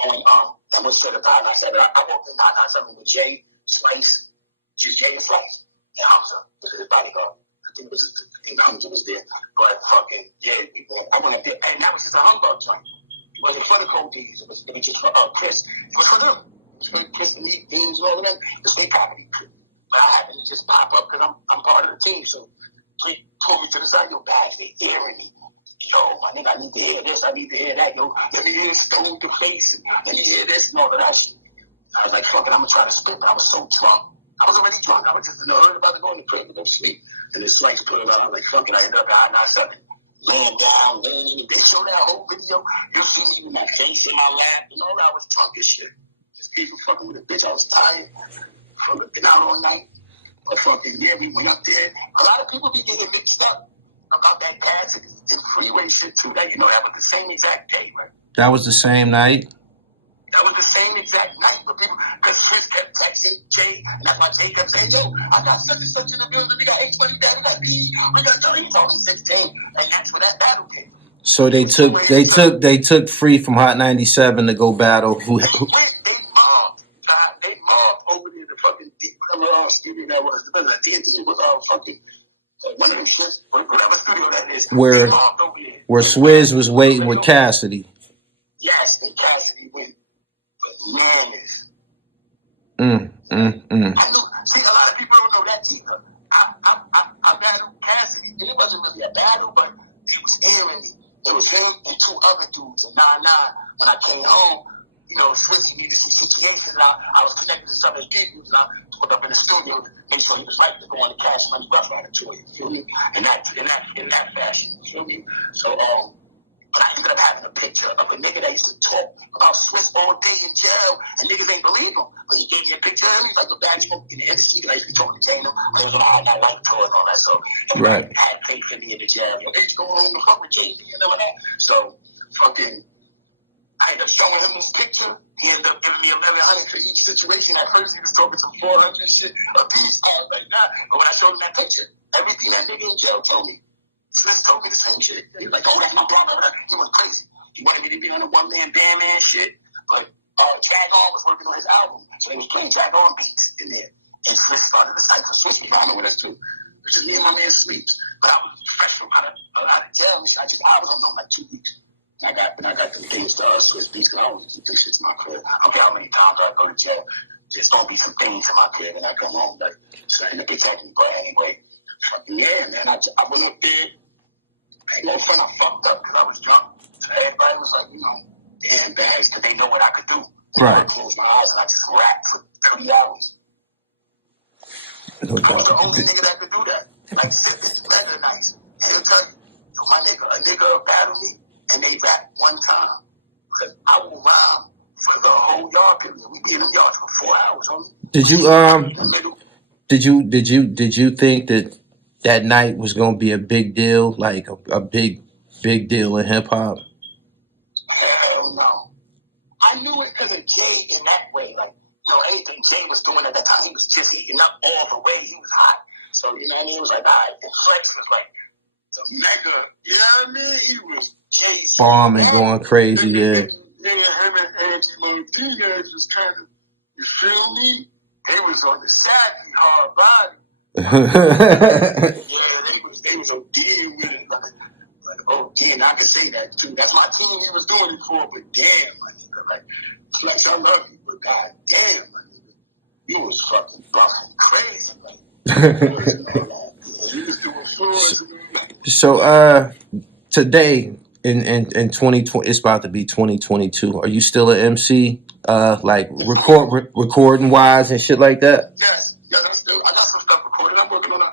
going and went straight up to High 97. I walked in High 97 with Jay, Slice, just Jay and Slice, and Hamza, his bodyguard. I think Hamza was there. But fucking, yeah, I went up there, and that was just a humbug joint. It wasn't for the Codees. It was just for Chris. It was for them. It was for Chris and Deans and all of them, the state property. But I happened to just pop up because I'm part of the team. So he pulled me to the side. Yo, Bagz, they hearing me. Yo, my nigga, I need to hear this. I need to hear that. Yo, let me hear Stone to face. And let me hear this and all of that shit. And I was like, fuck it, I'm going to try to spit. But I was so drunk. I was already drunk. I was just in the hood about to go in the crib and go to sleep. And this Slice put it out. I was like, fuck it. I ended up at I-97. Laying down, laying in. They show that whole video. You'll see me with my face in my lap and all that. I was drunk as shit. Just gave you fucking with a bitch. I was tired. Fucking been out all night. But fucking, yeah, we went up there. A lot of people be getting mixed up about that Cassidy and Freeway shit too. That, you know, that was the same exact day, right? That was the same night? That was the same exact night. But people, because Swiss kept texting Jay, and that's why Jay kept saying, yo, I got such and such in the building. We got H-Money Bagz, we got B, we got Joey. He's only 16. And that's where that battle came from. So they took Free from Hot 97 to go battle. They mobbed over there to fucking whatever studio that was. TNT was fucking one of them shits, whatever studio that is. They mobbed over there. Where Swizz was waiting with Cassidy. Yes, and Cassidy went bananas. I knew. See, a lot of people don't know that either. I battled Cassidy, and it wasn't really a battle, but it was airing me. It was him and two other dudes in 99. When I came home, you know, Swizzy needed some situations, and I was connected to some of his people, and I pulled up in the studio to make sure he was right to go on the Cash Money Rough Rider tour. You feel me? In that fashion. You feel me? So, but I ended up having a picture of a nigga that used to talk about Swiss all day in jail, and niggas ain't believe him. But he gave me a picture of him. He's like, the Bagz in the industry, because I used to be talking to Jay and him when he was on the High Night Life tour and all that. So everybody had faith in me in the jail. Yo, H going home to fuck with Jay-Z and all that. So fucking, I ended up showing him this picture. He ended up giving me $1,100 for each situation. At first, he was talking some 400 shit a piece. I was like, nah. But when I showed him that picture, everything that nigga in jail told me, Swiss told me the same shit. He was like, oh, that's my brother. He went crazy. He wanted me to be on the one-man Bandman shit. But Drag On was working on his album. So they was playing Drag On beats in there. And Swiss started the cypher. Swiss was rhyming with us, too. was just me and my man Sleeps. But I was fresh from out of jail and shit. I was on them like 2 weeks. I got them things to Swiss Beats because I always keep them shit to my crib. I don't care how many times I go to jail. There's gonna be some things in my crib and I come home like starting to protect me. But anyway, fucking yeah, man. I went up there. Ain't no fun. I fucked up because I was drunk. So everybody was like, damn Bagz, because they know what I could do. I closed my eyes and I just rapped for 30 hours. I was the only nigga that could do that. Like Zip is mega nice. And he'll tell you, my nigga, a nigga will battle me and they rap one time. Because I will rhyme for the whole yard period. We be in them yards for 4 hours, homie. Did you think that night was gonna be a big deal, like a big deal in hip hop? Hell no. I knew it because of Jay in that way. Like, anything Jay was doing at that time, he was just eating up all the way. He was hot. So, you know what I mean? It was like, all right. And Flex was like the mega, you know what I mean? He was Jay-Z. Bombing, going crazy, yeah. Him and Angie Martinez was kind of, you feel me? They was on the savvy hard body. Yeah, they was OD with it. Like, oh, damn, I can say that too. That's my team he was doing it for, but damn, my nigga. Like, Flex, I love you, but god damn, my nigga. You was fucking buffing crazy. Like, you was doing floors. So, today, in 2020, it's about to be 2022. Are you still an MC? Like, recording wise and shit like that? Yes, I got some stuff recorded. I'm working on it.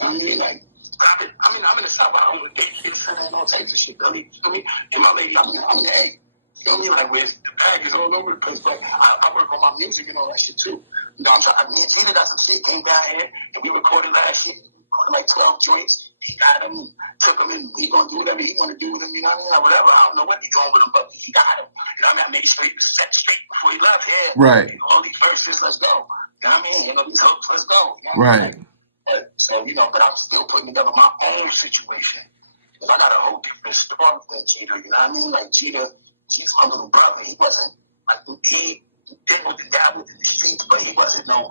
I mean, like, I'm in the South. I own a daycare center and all types of shit, Gully. You feel me? And my lady, I'm in the A. You know what I mean? Like, where the bag is all over the place. But I work on my music and all that shit too. Me and Gina got some shit, came down here, and we recorded last year. We recorded like 12 joints. He got them and took them, and he gonna do whatever he wanna do with them. You know what I mean? Like, whatever. I don't know what he's doing with them, but he got them. You know what I mean? I made it set straight before he left here. Right. All these verses, let's go. You know what I mean? These hooks, let's go. You know what I mean? Like, but so, but I'm still putting together my own situation. Because I got a whole different story than Jeter, you know what I mean? Like, Jeter's my little brother. He wasn't, like, he dabbled in the streets, but he wasn't no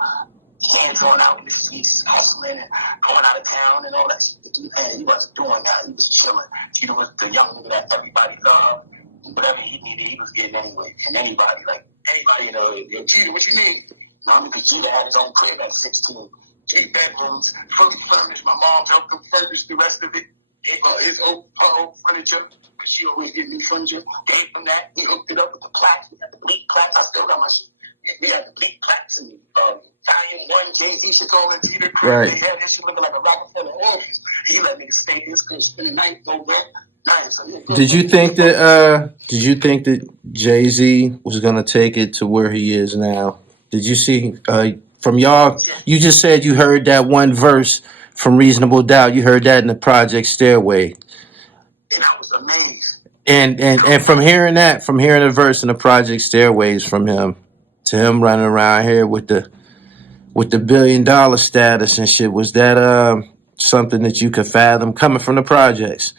hands-on out in the streets, hustling and going out of town and all that shit. And he wasn't doing that. He was chilling. Jeter was the young nigga that everybody loved. Whatever he needed, he was getting anyway from anybody. Like, anybody in the hood. Yo, Jeter, what you need? You know what I mean? Because Jeter had his own crib at 16. 3 bedrooms, fully furnished. My mom helped him furnish the rest of it. Gave her her own furniture, because she always get new furniture. Gave him that. We hooked it up with the plaques. We got the bleak plaques. I still got my shit. We had the bleak plaques and Volume 1 Jay-Z shit all in Jeter crib. Right. They had this shit looking like a Rockefeller office. He let niggas stay in his crib, spend the night, no rent. So, did you think that Jay-Z was gonna take it to where he is now? Did you see from y'all? You just said you heard that one verse from Reasonable Doubt. You heard that in the Project Stairway. And I was amazed. And from hearing a verse in the Project Stairways from him to him running around here with the $1 billion status and shit, was that something that you could fathom coming from the projects?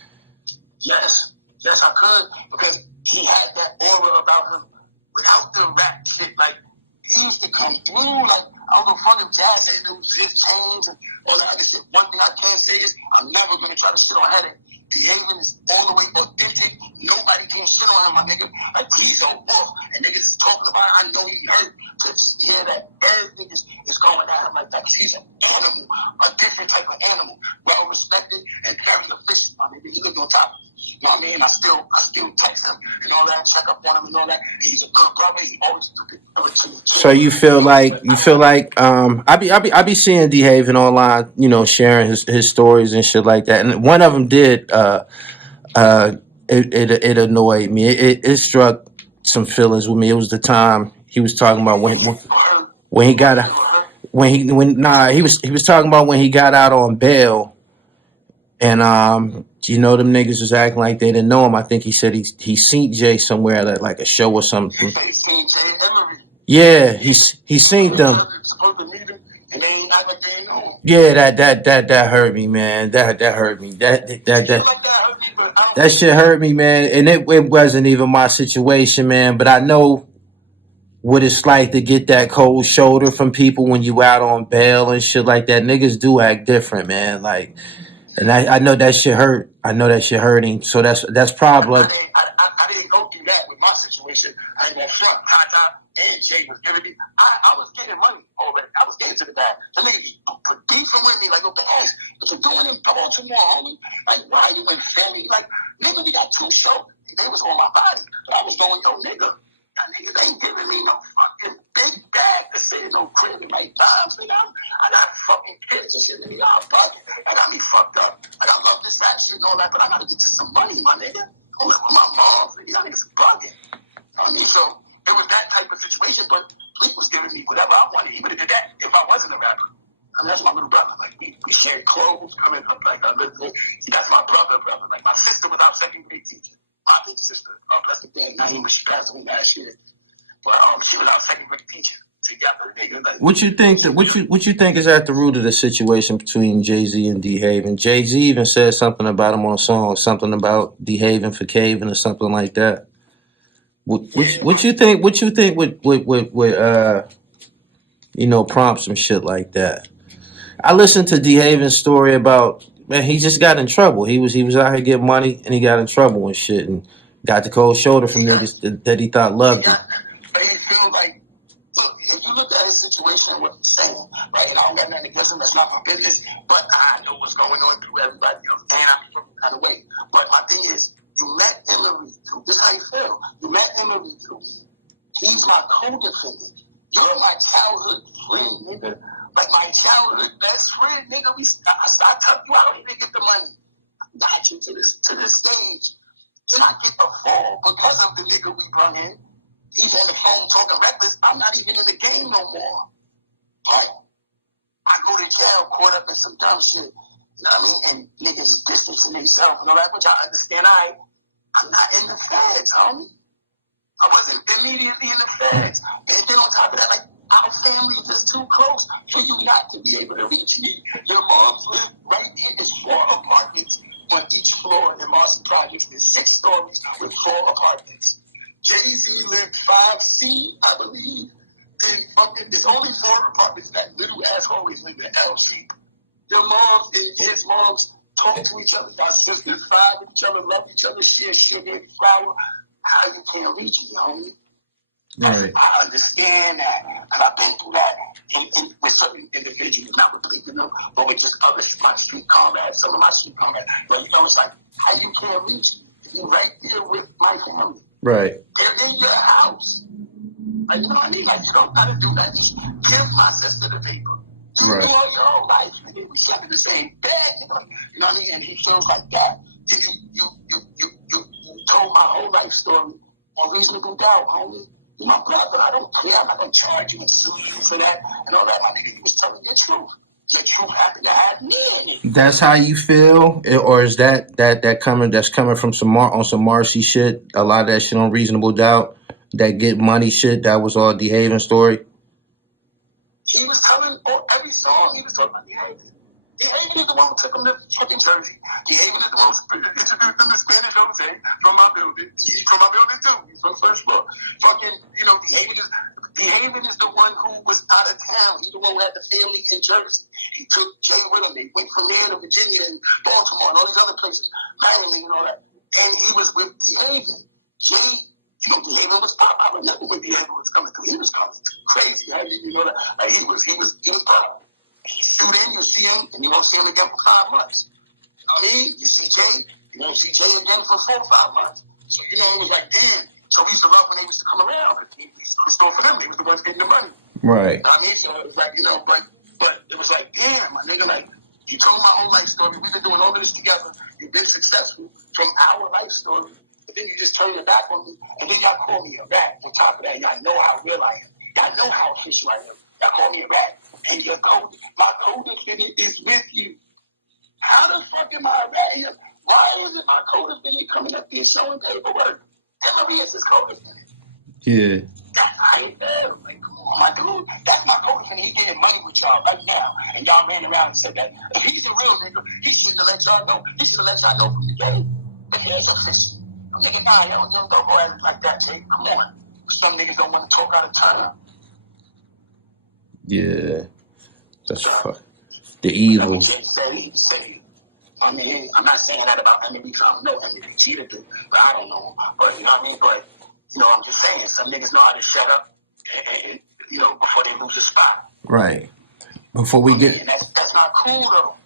Yes, I could, because he had that aura about him without the rap shit. Like, he used to come through, like, I don't give a fuck if Jazz said it was his chains and all that other shit. One thing I can say is, I'm never gonna try to shit on Headache. Behaving is all the way authentic. Nobody can shit on him, my nigga. Like, he's a wolf, and niggas is talking about it. I know he hurt to hear that bird niggas is going at him like that, because he's an animal, a different type of animal, well respected and very efficient, my nigga. He lived on top of me. You know what I mean? I still text him and all that, check up on him and all that. And he's a good brother. He always took it to me. So you feel like I be seeing D-Haven online, sharing his stories and shit like that. And one of them did it annoyed me. It struck some feelings with me. It was the time he was talking about when he got he was talking about when he got out on bail, and them niggas was acting like they didn't know him. I think he said he seen Jay somewhere at like a show or something. He seen Jay Emery. Yeah, he seen them. Supposed to meet him, and they ain't act like they ain't know him. Yeah, that hurt me, man. That hurt me. That hurt me, but I don't. That shit hurt me, man. And it wasn't even my situation, man. But I know what it's like to get that cold shoulder from people when you out on bail and shit like that. Niggas do act different, man. Like, and I know that shit hurt. I know that shit hurt him. So that's probably. I didn't go through that with my situation. I ain't gonna front. Tata and Jay was giving me. I was getting money already. I was getting to the bag. The niggas beefing with me like, yo, Bagz, what you doing in Baltimore, homie? Like, why you in Philly? Like, nigga, we got 2 shows. They was on my body, but I was going, yo, nigga. Y'all niggas ain't giving me no fucking big bag to sit in no crib in my times, nigga. I got fucking kids and shit, nigga. Y'all bugging. That got me fucked up. Like, I love this rap shit and all that, but I gotta get to some money, my nigga. I live with my mom, nigga. Y'all niggas bugging. You know what I mean? So, it was that type of situation, but Bleak was giving me whatever I wanted. He would have did that if I wasn't a rapper. I mean, that's my little brother. Like, we shared clothes coming up. Like, that's my brother. Like, my sister was our 2nd grade teacher. My big sister, bless the day, Naima, she passed away last year. But she was our 2nd grade teacher together, nigga. Like, what you think? What you think is at the root of the situation between Jay-Z and D-Haven? Jay-Z even said something about him on a song, something about D-Haven for caving or something like that. What you think? What you think would prompt some shit like that? I listened to D-Haven's story about, man, he just got in trouble. He was out here getting money and he got in trouble and shit and got the cold shoulder from niggas that he thought loved him. But he feel like, look, if you look at his situation, what he's saying, right, and I don't got nothing against him, that's not my business, but I know what's going on through everybody else, and I'm from kind of way. But my thing is, you met Emery through, this is how you feel. You met Emery through me. He's my co-defendant. You're my childhood friend, nigga. Like my childhood best friend, nigga. I start tucking you out here to get the money. I got you to this stage. Then I get the fall because of the nigga we brought in. He's on the phone talking reckless. I'm not even in the game no more. But I go to jail caught up in some dumb shit. You know what I mean? And niggas is distancing themselves and all that, which I understand. I'm not in the feds, homie. I wasn't immediately in the feds. And then on top of that, like, our family is just too close for you not to be able to reach me. Your moms live right here. There's 4 apartments on each floor in Marcy Projects. There's 6 stories with 4 apartments. Jay-Z lived 5C, I believe. Then fucking, there's only 4 apartments in that little ass hallways live in L shape. Your moms and his moms talk to each other. Y'all sisters fight with each other, love each other, share sugar and flour. How you can't reach me, homie? Right. I understand that because I've been through that with certain individuals, not with Bleak and them, but with just other my street comrades, some of my street comrades. But you know, it's like how you can't reach me if you're right there with my family. Right. They're in your house. Like, you know what I mean? Like, you don't gotta do that. Just give my sister the paper. You knew all your whole life, nigga. We slept in the same bed, nigga. You know what I mean? And he feels like that. Then you told my whole life story on reasonable doubt, homie. You're my brother. I don't care. I'm not gonna charge you and sue you for that and all that, my nigga. You was telling your truth. Your truth happened to have me in it. That's how you feel, or is that coming? That's coming from some Marcy shit. A lot of that shit on reasonable doubt. That get money shit. That was all D-Haven story. He was telling every song. He was talking about D-Haven. D-Haven is the one who took him to fucking Jersey. D-Haven is the one who introduced him to Spanish Jose from my building. He's from my building too. He's from the first floor. Fucking, you know, D-Haven is the one who was out of town. He's the one who had the family in Jersey. He took Jay with him. They went from there to Virginia and Baltimore and all these other places, Maryland and all that. And he was with D-Haven. Jay, you know, D-Haven was pop. I remember when D-Haven was coming through. He was coming crazy. I mean, you know that. Like he was pop. He shoot in, you see him, and you won't see him again for 5 months. You know what I mean? You see Jay, you won't see Jay again for 4 or 5 months. So, you know, it was like, damn. So we used to love when they used to come around. We used to store for them. They was the ones getting the money. Right. You know what I mean? So it was like, you know, but it was like, damn, my nigga, like, you told my whole life story. We've been doing all of this together. You've been successful from our life story. But then you just turn your back on me. And then y'all call me a rat. On top of that, y'all know how real I am. Y'all know how official I am. Y'all call me a rat. And my co-defendant is with you. How the fuck am I a rat? Why isn't my co-defendant coming up there showing paperwork? Emery is his co-defendant. Yeah. That's how you feel. Like, come on, my dude. That's my co-defendant. He getting money with y'all right now. And y'all ran around and said that. If he's a real nigga, he shouldn't have let y'all know. He should have let y'all know from the game. If he's official. Nigga, nah, yo, don't go at it like that, Jay. Come on. Some niggas don't want to talk out of turn. Yeah. That's the evil. Whatever Jay said, he said. I mean, I'm not saying that about Emily because I don't know Emily Cheetah do, but I don't know him. But you know what I mean? But you know, I'm just saying, some niggas know how to shut up, and you know, before they lose a spot. Right. Before we get, that's not cool though.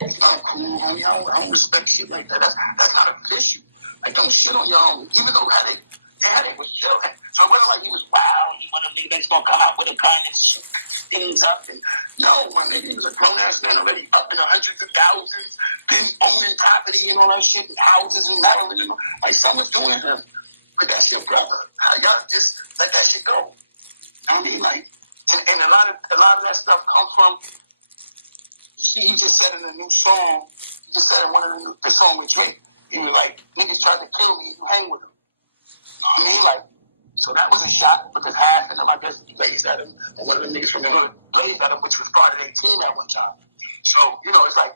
It's not cool, homie. I don't respect shit like that. That's not official. Like, don't shit on your homie. Even though Headache was chilling, so it wasn't like he was wild. He wasn't a nigga that's gonna come out with a gun and shoot things up. And no, my nigga, he was a grown ass man already, up in the hundreds of thousands, been owning property and all that shit, and houses in Maryland. And my son was doing him. But that's your brother. How y'all just let that shit go? You know what I mean? Like, and a lot of that stuff comes from. You see, he just said in a new song. He just said in one of the song with Drake. He was like, "Niggas trying to kill me, you hang with them." You know what I mean? Like, so that was a shot because half of them, I guess, blazed at him, or one of the niggas from the hood blazed at him, which was part of their team at one time. So you know, it's like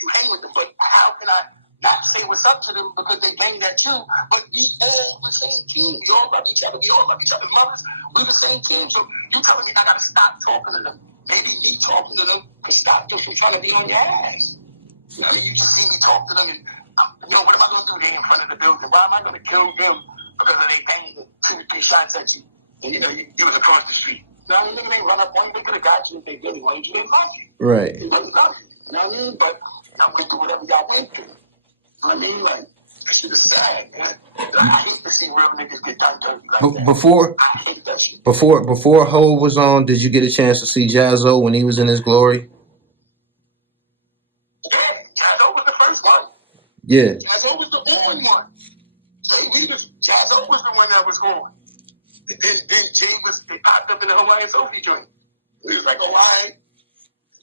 you hang with them, but how can I not say what's up to them because they banged at you? But we all the same team. We all love each other. We all love each other's mothers. We the same team. So you telling me I gotta stop talking to them? Maybe me talking to them could stop them from trying to be on your ass. You know what I mean? You just see me talk to them, and you know, what am I gonna do? They in front of the building. Why am I gonna kill them because they banged 2 or 3 shots at you? And you know, you was across the street. You know what I mean? Nigga, they run up on you. They could have got you if they really wanted you. They love you. right. They really love you. You know what I mean? But y'all went through whatever y'all went through. I mean, like, that shit is sad, man. Like, I hate to see real niggas get done dirty like that. I hate that shit. Before Hov was on, did you get a chance to see Jazzo when he was in his glory? Yeah, Jazzo was the first one. Yeah. Jazzo was the on one. Jazzo was the one that was on. And then Jay they popped up in the Hawaiian Sophie joint. He was like, oh, all right.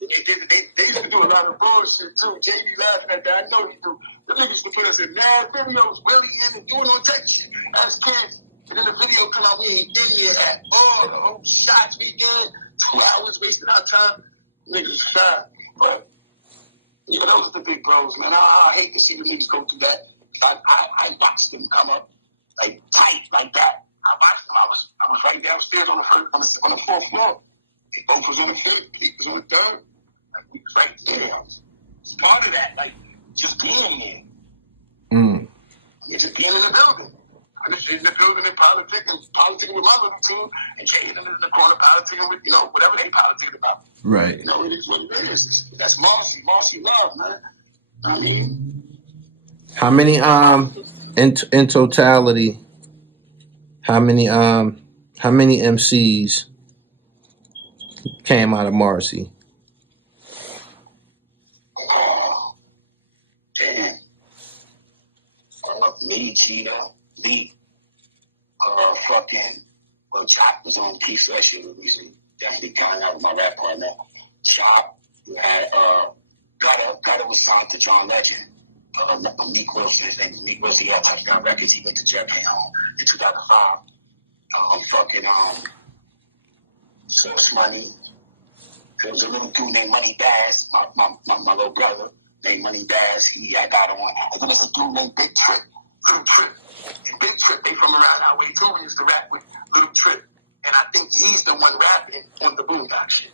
They used to do a lot of bullshit too. Jay be laughing at that. I know he do. The niggas used to put us in mad videos, Willie in and doing all that shit as kids. And then the video come out, we ain't in there at all. The whole shots we did, 2 hours wasting our time. Niggas was fine. But you know, those are the big bros, man. I hate to see the niggas go through that. I watched them come up like tight like that. I watched them. I was right downstairs on the 4th floor. They both was on the 5th. Pete was on the 3rd. Like, we was right there. I was part of that. Like, just being there. I mean, just being in the building. I was sitting in the building and politicking with my little team, and Jay and them in the corner politicking with, you know, whatever they politicking about. Right. You know, it is what it is. That's Marcy. Marcy love, man. I mean, how many in totality? How many MCs came out of Marcy? Damn. Me, Cheetah, Lee, Chop was on Keith Sledge with me, so definitely counting out with my rap partner. Chop, you had Gutter was signed to John Legend. Meek Wilson, his name is Meek Wilson. He had Touchdown Records. He went to Jerry in 2005. Source Money. There was a little dude named Money Bagz, my little brother named Money Bagz. He had got on. And then there's a dude named Big Trip, Little Trip. And Big Trip, they from around our way too. We used to rap with Little Trip. And I think he's the one rapping on the Boondocks shit.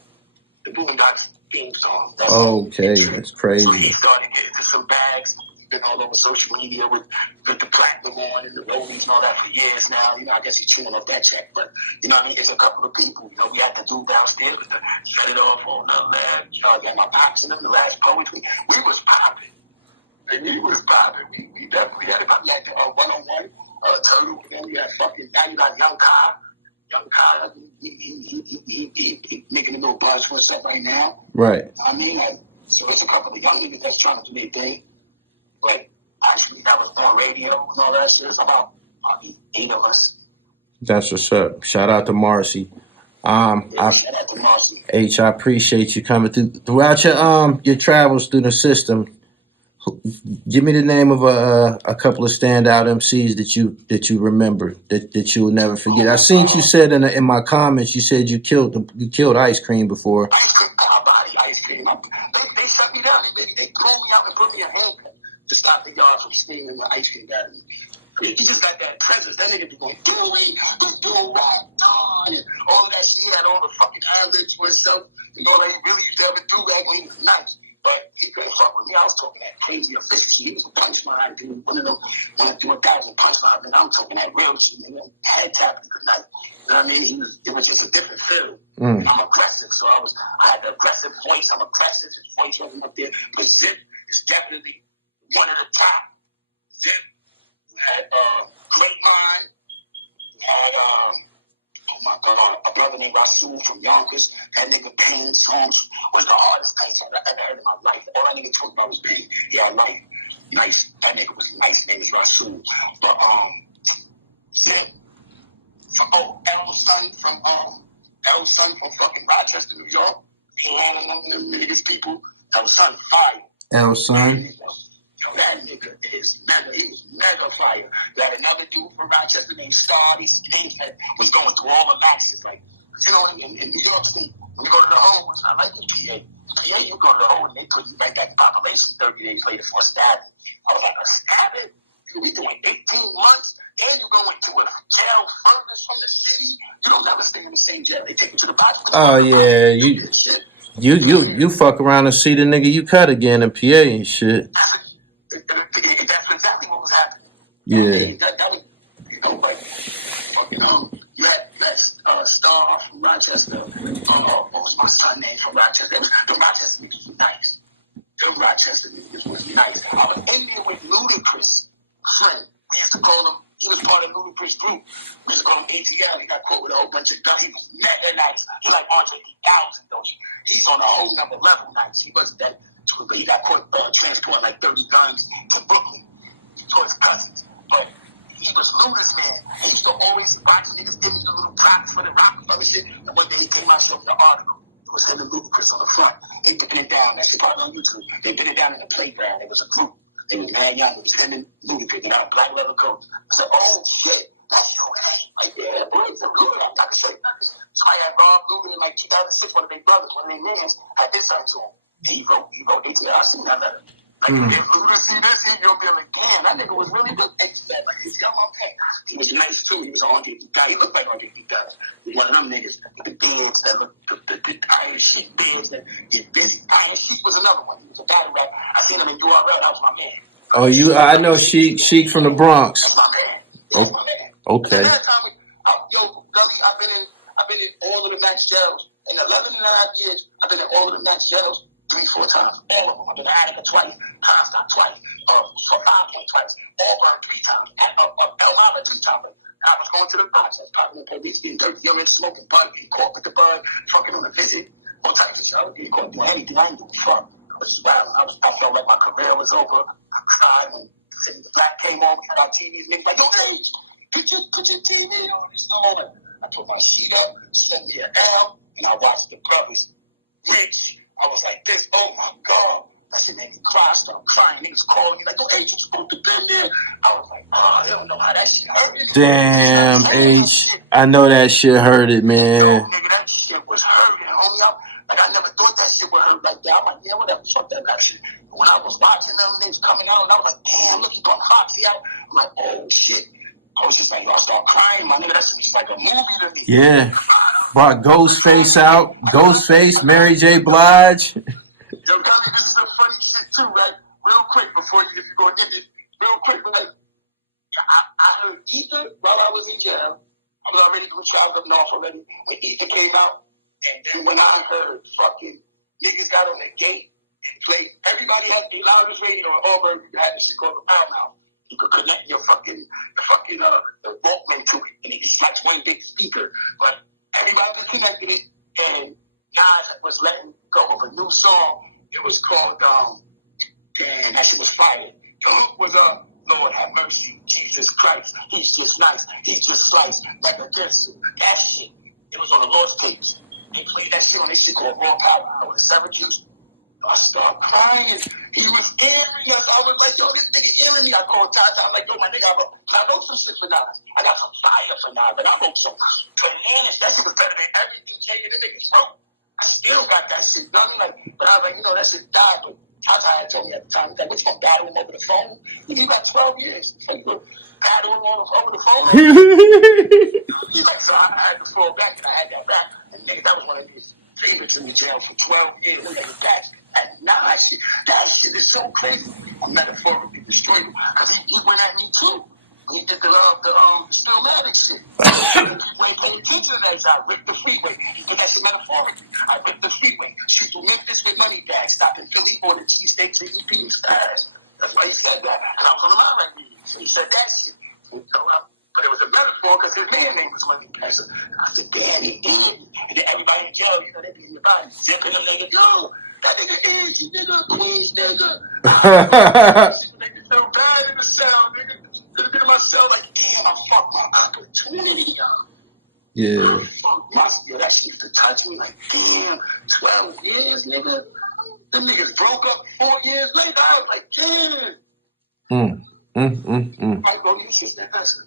The Boondocks theme song. That's okay, that's crazy. So he started getting into some bags. He's been all over social media with the platinum on and the rollies and all that for years now. You know, I guess he's chewing off that check. But, you know what I mean? It's a couple of people. You know, we had the dude downstairs with the set it off on the left. You know, I got my pops in them, the last poetry. We was popping. Like, we was popping. We definitely had it. We had the one-on-one THRU. And then we had now you got Unkasa. Unkasa, he making a little buzz for himself right now. Right. I mean, like, so it's a couple of young niggas that's trying to do their thing. But actually, that was on radio and all that shit. It's about probably 8 of us. That's what's up. Shout out to Marcy. Shout out to Marcy. H, I appreciate you coming throughout your travels through the system. Give me the name of a couple of standout MCs that you remember that you will never forget. I seen you said in my comments you said you killed Ice Cream before. Ice Cream, I body Ice Cream. They shut me down. They pulled me out and put me in handcuffs to stop the yard from screaming when Ice Cream got me. He just got that presence. That nigga be going, Dewey, this dude rap on, and all of that shit. He had all the fucking ad-libs for himself, and all that he really used to ever do back when he was nice. But he couldn't fuck with me. I was talking that crazy official shit. He was a punchline dude, one of them, want to do 1,000 punchlines, and I'm talking that real shit, nigga. Head tapping good night. You know what I mean? It was just a different feel. And I'm aggressive, so I had the aggressive voice. I'm aggressive. His voice wasn't up there. But Zip is definitely one of the top. Zip had Great Mind. Had oh my God, a brother named Rasul from Yonkers. That nigga Pain songs was the hardest Pain song I ever heard in my life. All that nigga talked about was Pain. He had life. Nice. That nigga was nice. His name is Rasul. But Zip from Elson from fucking Rochester, New York. He landed them niggas people. Elson fire. Elson. Yo, that nigga is mega. He was mega fire. You had another dude from Rochester named Star. These names that was going through all the maxes. Like, you know, in New York State, when you go to the home, it's not like in PA. In PA, you go to the home and they put you right back in population 30 days later for a stabbing. I was like, a stabbing? You be doing 18 months and you go into a jail furthest from the city. You don't never stay in the same jail. They take you to the box. Oh, yeah. You fuck around and see the nigga you cut again in PA and shit. That's exactly what was happening. Yeah. I mean, that was, you know, but fucking, you had Star from Rochester. What was my son name from Rochester? The Rochester niggas was nice. The Rochester niggas was nice. I was in there with Ludacris' friend. We used to call him, he was part of Ludacris' group. We used to call him ATL. He got caught with a whole bunch of guns. He was mega nice. He like Andre 3000, though. He's on a whole nother level nice. He wasn't that, but he got caught transporting like 30 guns to Brooklyn for his cousins. But he was Luda's man. He used to always watch niggas give me the little props for the Rockefeller shit. And one day he came out and showed me the article. It was him and Ludacris on the front. They been it down. That shit probably on YouTube. They been it down in the playground. It was a group. They was mad young. It was him and Ludacris. They got black leather coats. I said, oh shit, that's your name. Like, yeah, boy, it's a Luda. I can show you nothing. Somebody had robbed Luda in like 2006. One of their brothers, one of their mans, had this on to him. He wrote ATL. I seen that letter. Like, if Luda see this, you'll be like, damn, that nigga was really good. Like, ATL, my man. He was nice, too. He was an Andre 3000. He looked like Andre 3000. He was one of them niggas with the beards that looked, the Iron Sheik beards that get busy. Iron Sheik was another one. He was a battle rap. I seen him in URL. That was my man. I know Sheik from the Bronx. That's my man. That's my man. Okay. And that time, Gully, I've been in all of the max jails. In 11 and a half years, I've been in all of the max jails 3-4 times. All of them. I've been to Attica twice, Comstock twice, for 5 Point twice, Auburn 3 times, Elmira 3 times. I was going to the box. I was talking to the police, getting dirty urine, smoking bud, getting caught with the bud, fucking on a visit, all types of shit. I was getting caught doing anything. I ain't doing fuck. I was just wild. I felt like my career was over. I cried when City the Black came on. We had our TVs. Niggas like, yo, Age, put your TV on. It's on. I put my sheet up, sent me an L, and I watched the brothers. Rich. I was like this. Oh my God. That shit made me cry. I started crying. Niggas calling me like, yo, H, you supposed to been there. I was like, oh, they don't know how that shit hurted me. Damn, H. I know that shit hurted, man. Yo, nigga, that shit was hurting, homie. I never thought that shit would hurt like that. I'm like, yeah, whatever. Fuck that rap shit. When I was watching them niggas coming out, and I was like, damn, look, he brought Foxy out. I'm like, oh, shit. I was just like, yo, I start crying. My nigga, that shit was just like a movie to me. Yeah. Brought Ghostface out. Ghostface, Mary J. Blige. Yo, Gully, this is the funny shit too, right? Real quick, before if you go in it, real quick, right? I heard Ether while I was in jail. I was already doing travel up north already when Ether came out. And then when I heard fucking niggas got on the gate and played, everybody has the loudest radio in Auburn. You had this shit called the Power Mouth. You could connect your fucking the Walkman to it, and it just like one big speaker. But everybody connected it, and Nas was letting go of a new song. It was called damn, that shit was fire. The hook was Lord have mercy, Jesus Christ. He's just nice. He just sliced like a Gettin. That shit. It was on the Lost Tapes. They played that shit on this shit called Raw Power Hour in Syracuse. I started crying. He was airing us. I was like, yo, this nigga airing me. I called Tata. I'm like, yo, my nigga, I wrote some shit for Nas. I got some fire for Nas. Like, I wrote some bananas. That shit was better than everything Jay and the niggas wrote. I still got that shit. You know what I mean? Like, but I was like, you know, that shit died. But Tata had told me at the time, he's like, what, you gonna battle him over the phone? You got 12 years. So you gonna battle him over the phone? He's like, so I had to fall back, and I had that rap. And nigga, that was one of his favorites in the jail for 12 years. And nigga, that shit is so crazy. I metaphorically destroyed him, because he went at me too. He did the Stillmatic shit. People ain't paying attention to that. So I ripped the freeway. He did that shit metaphorically. I ripped the freeway. Shoot through Memphis with money bags. Stop in Philly, order cheesesteaks with EP stars. That's why he said that. And I was on the mind right meeting. So he said that shit. So, but it was a metaphor because his man name was Money Bags. So I said, damn, he did. And then everybody in jail, you know, they be in your body, zipping them niggas. Yo, that nigga is, you nigga, Queens nigga. Shit make me feel bad in the cell, nigga. Could have been in my cell like, damn, I fucked my opportunity up. Yeah. I fucked my skill. That shit used to touch me like, damn, 12 years, nigga. Them niggas broke up 4 years later. I was like, damn. Right, bro, you shit that person.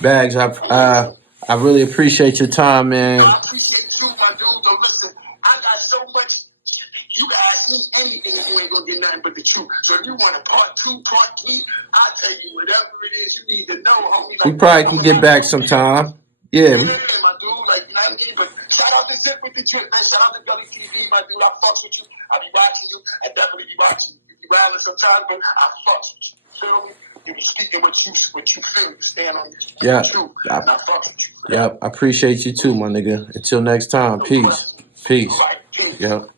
Bagz, I really appreciate your time, man. No, I appreciate you, my dude. Though, listen, I got so much shit that you can ask me anything and you ain't gonna get nothing but the truth. So if you want a part 2, part 3, I'll tell you whatever it is you need to know, homie. Like, we probably can get back sometime. Yeah, my dude. Like, you know what I mean? But shout out to Zip with the Drip, man. Shout out to Gully TV, my dude. I fucks with you. I be watching you. I definitely be watching you. You be wilding sometimes, but I fucks with you. You feel me? You be speaking what you feel. You stand on your truth. And I fucks with you for that. I appreciate you too, my nigga. Until next time. Peace. Peace. All right, peace. Yep.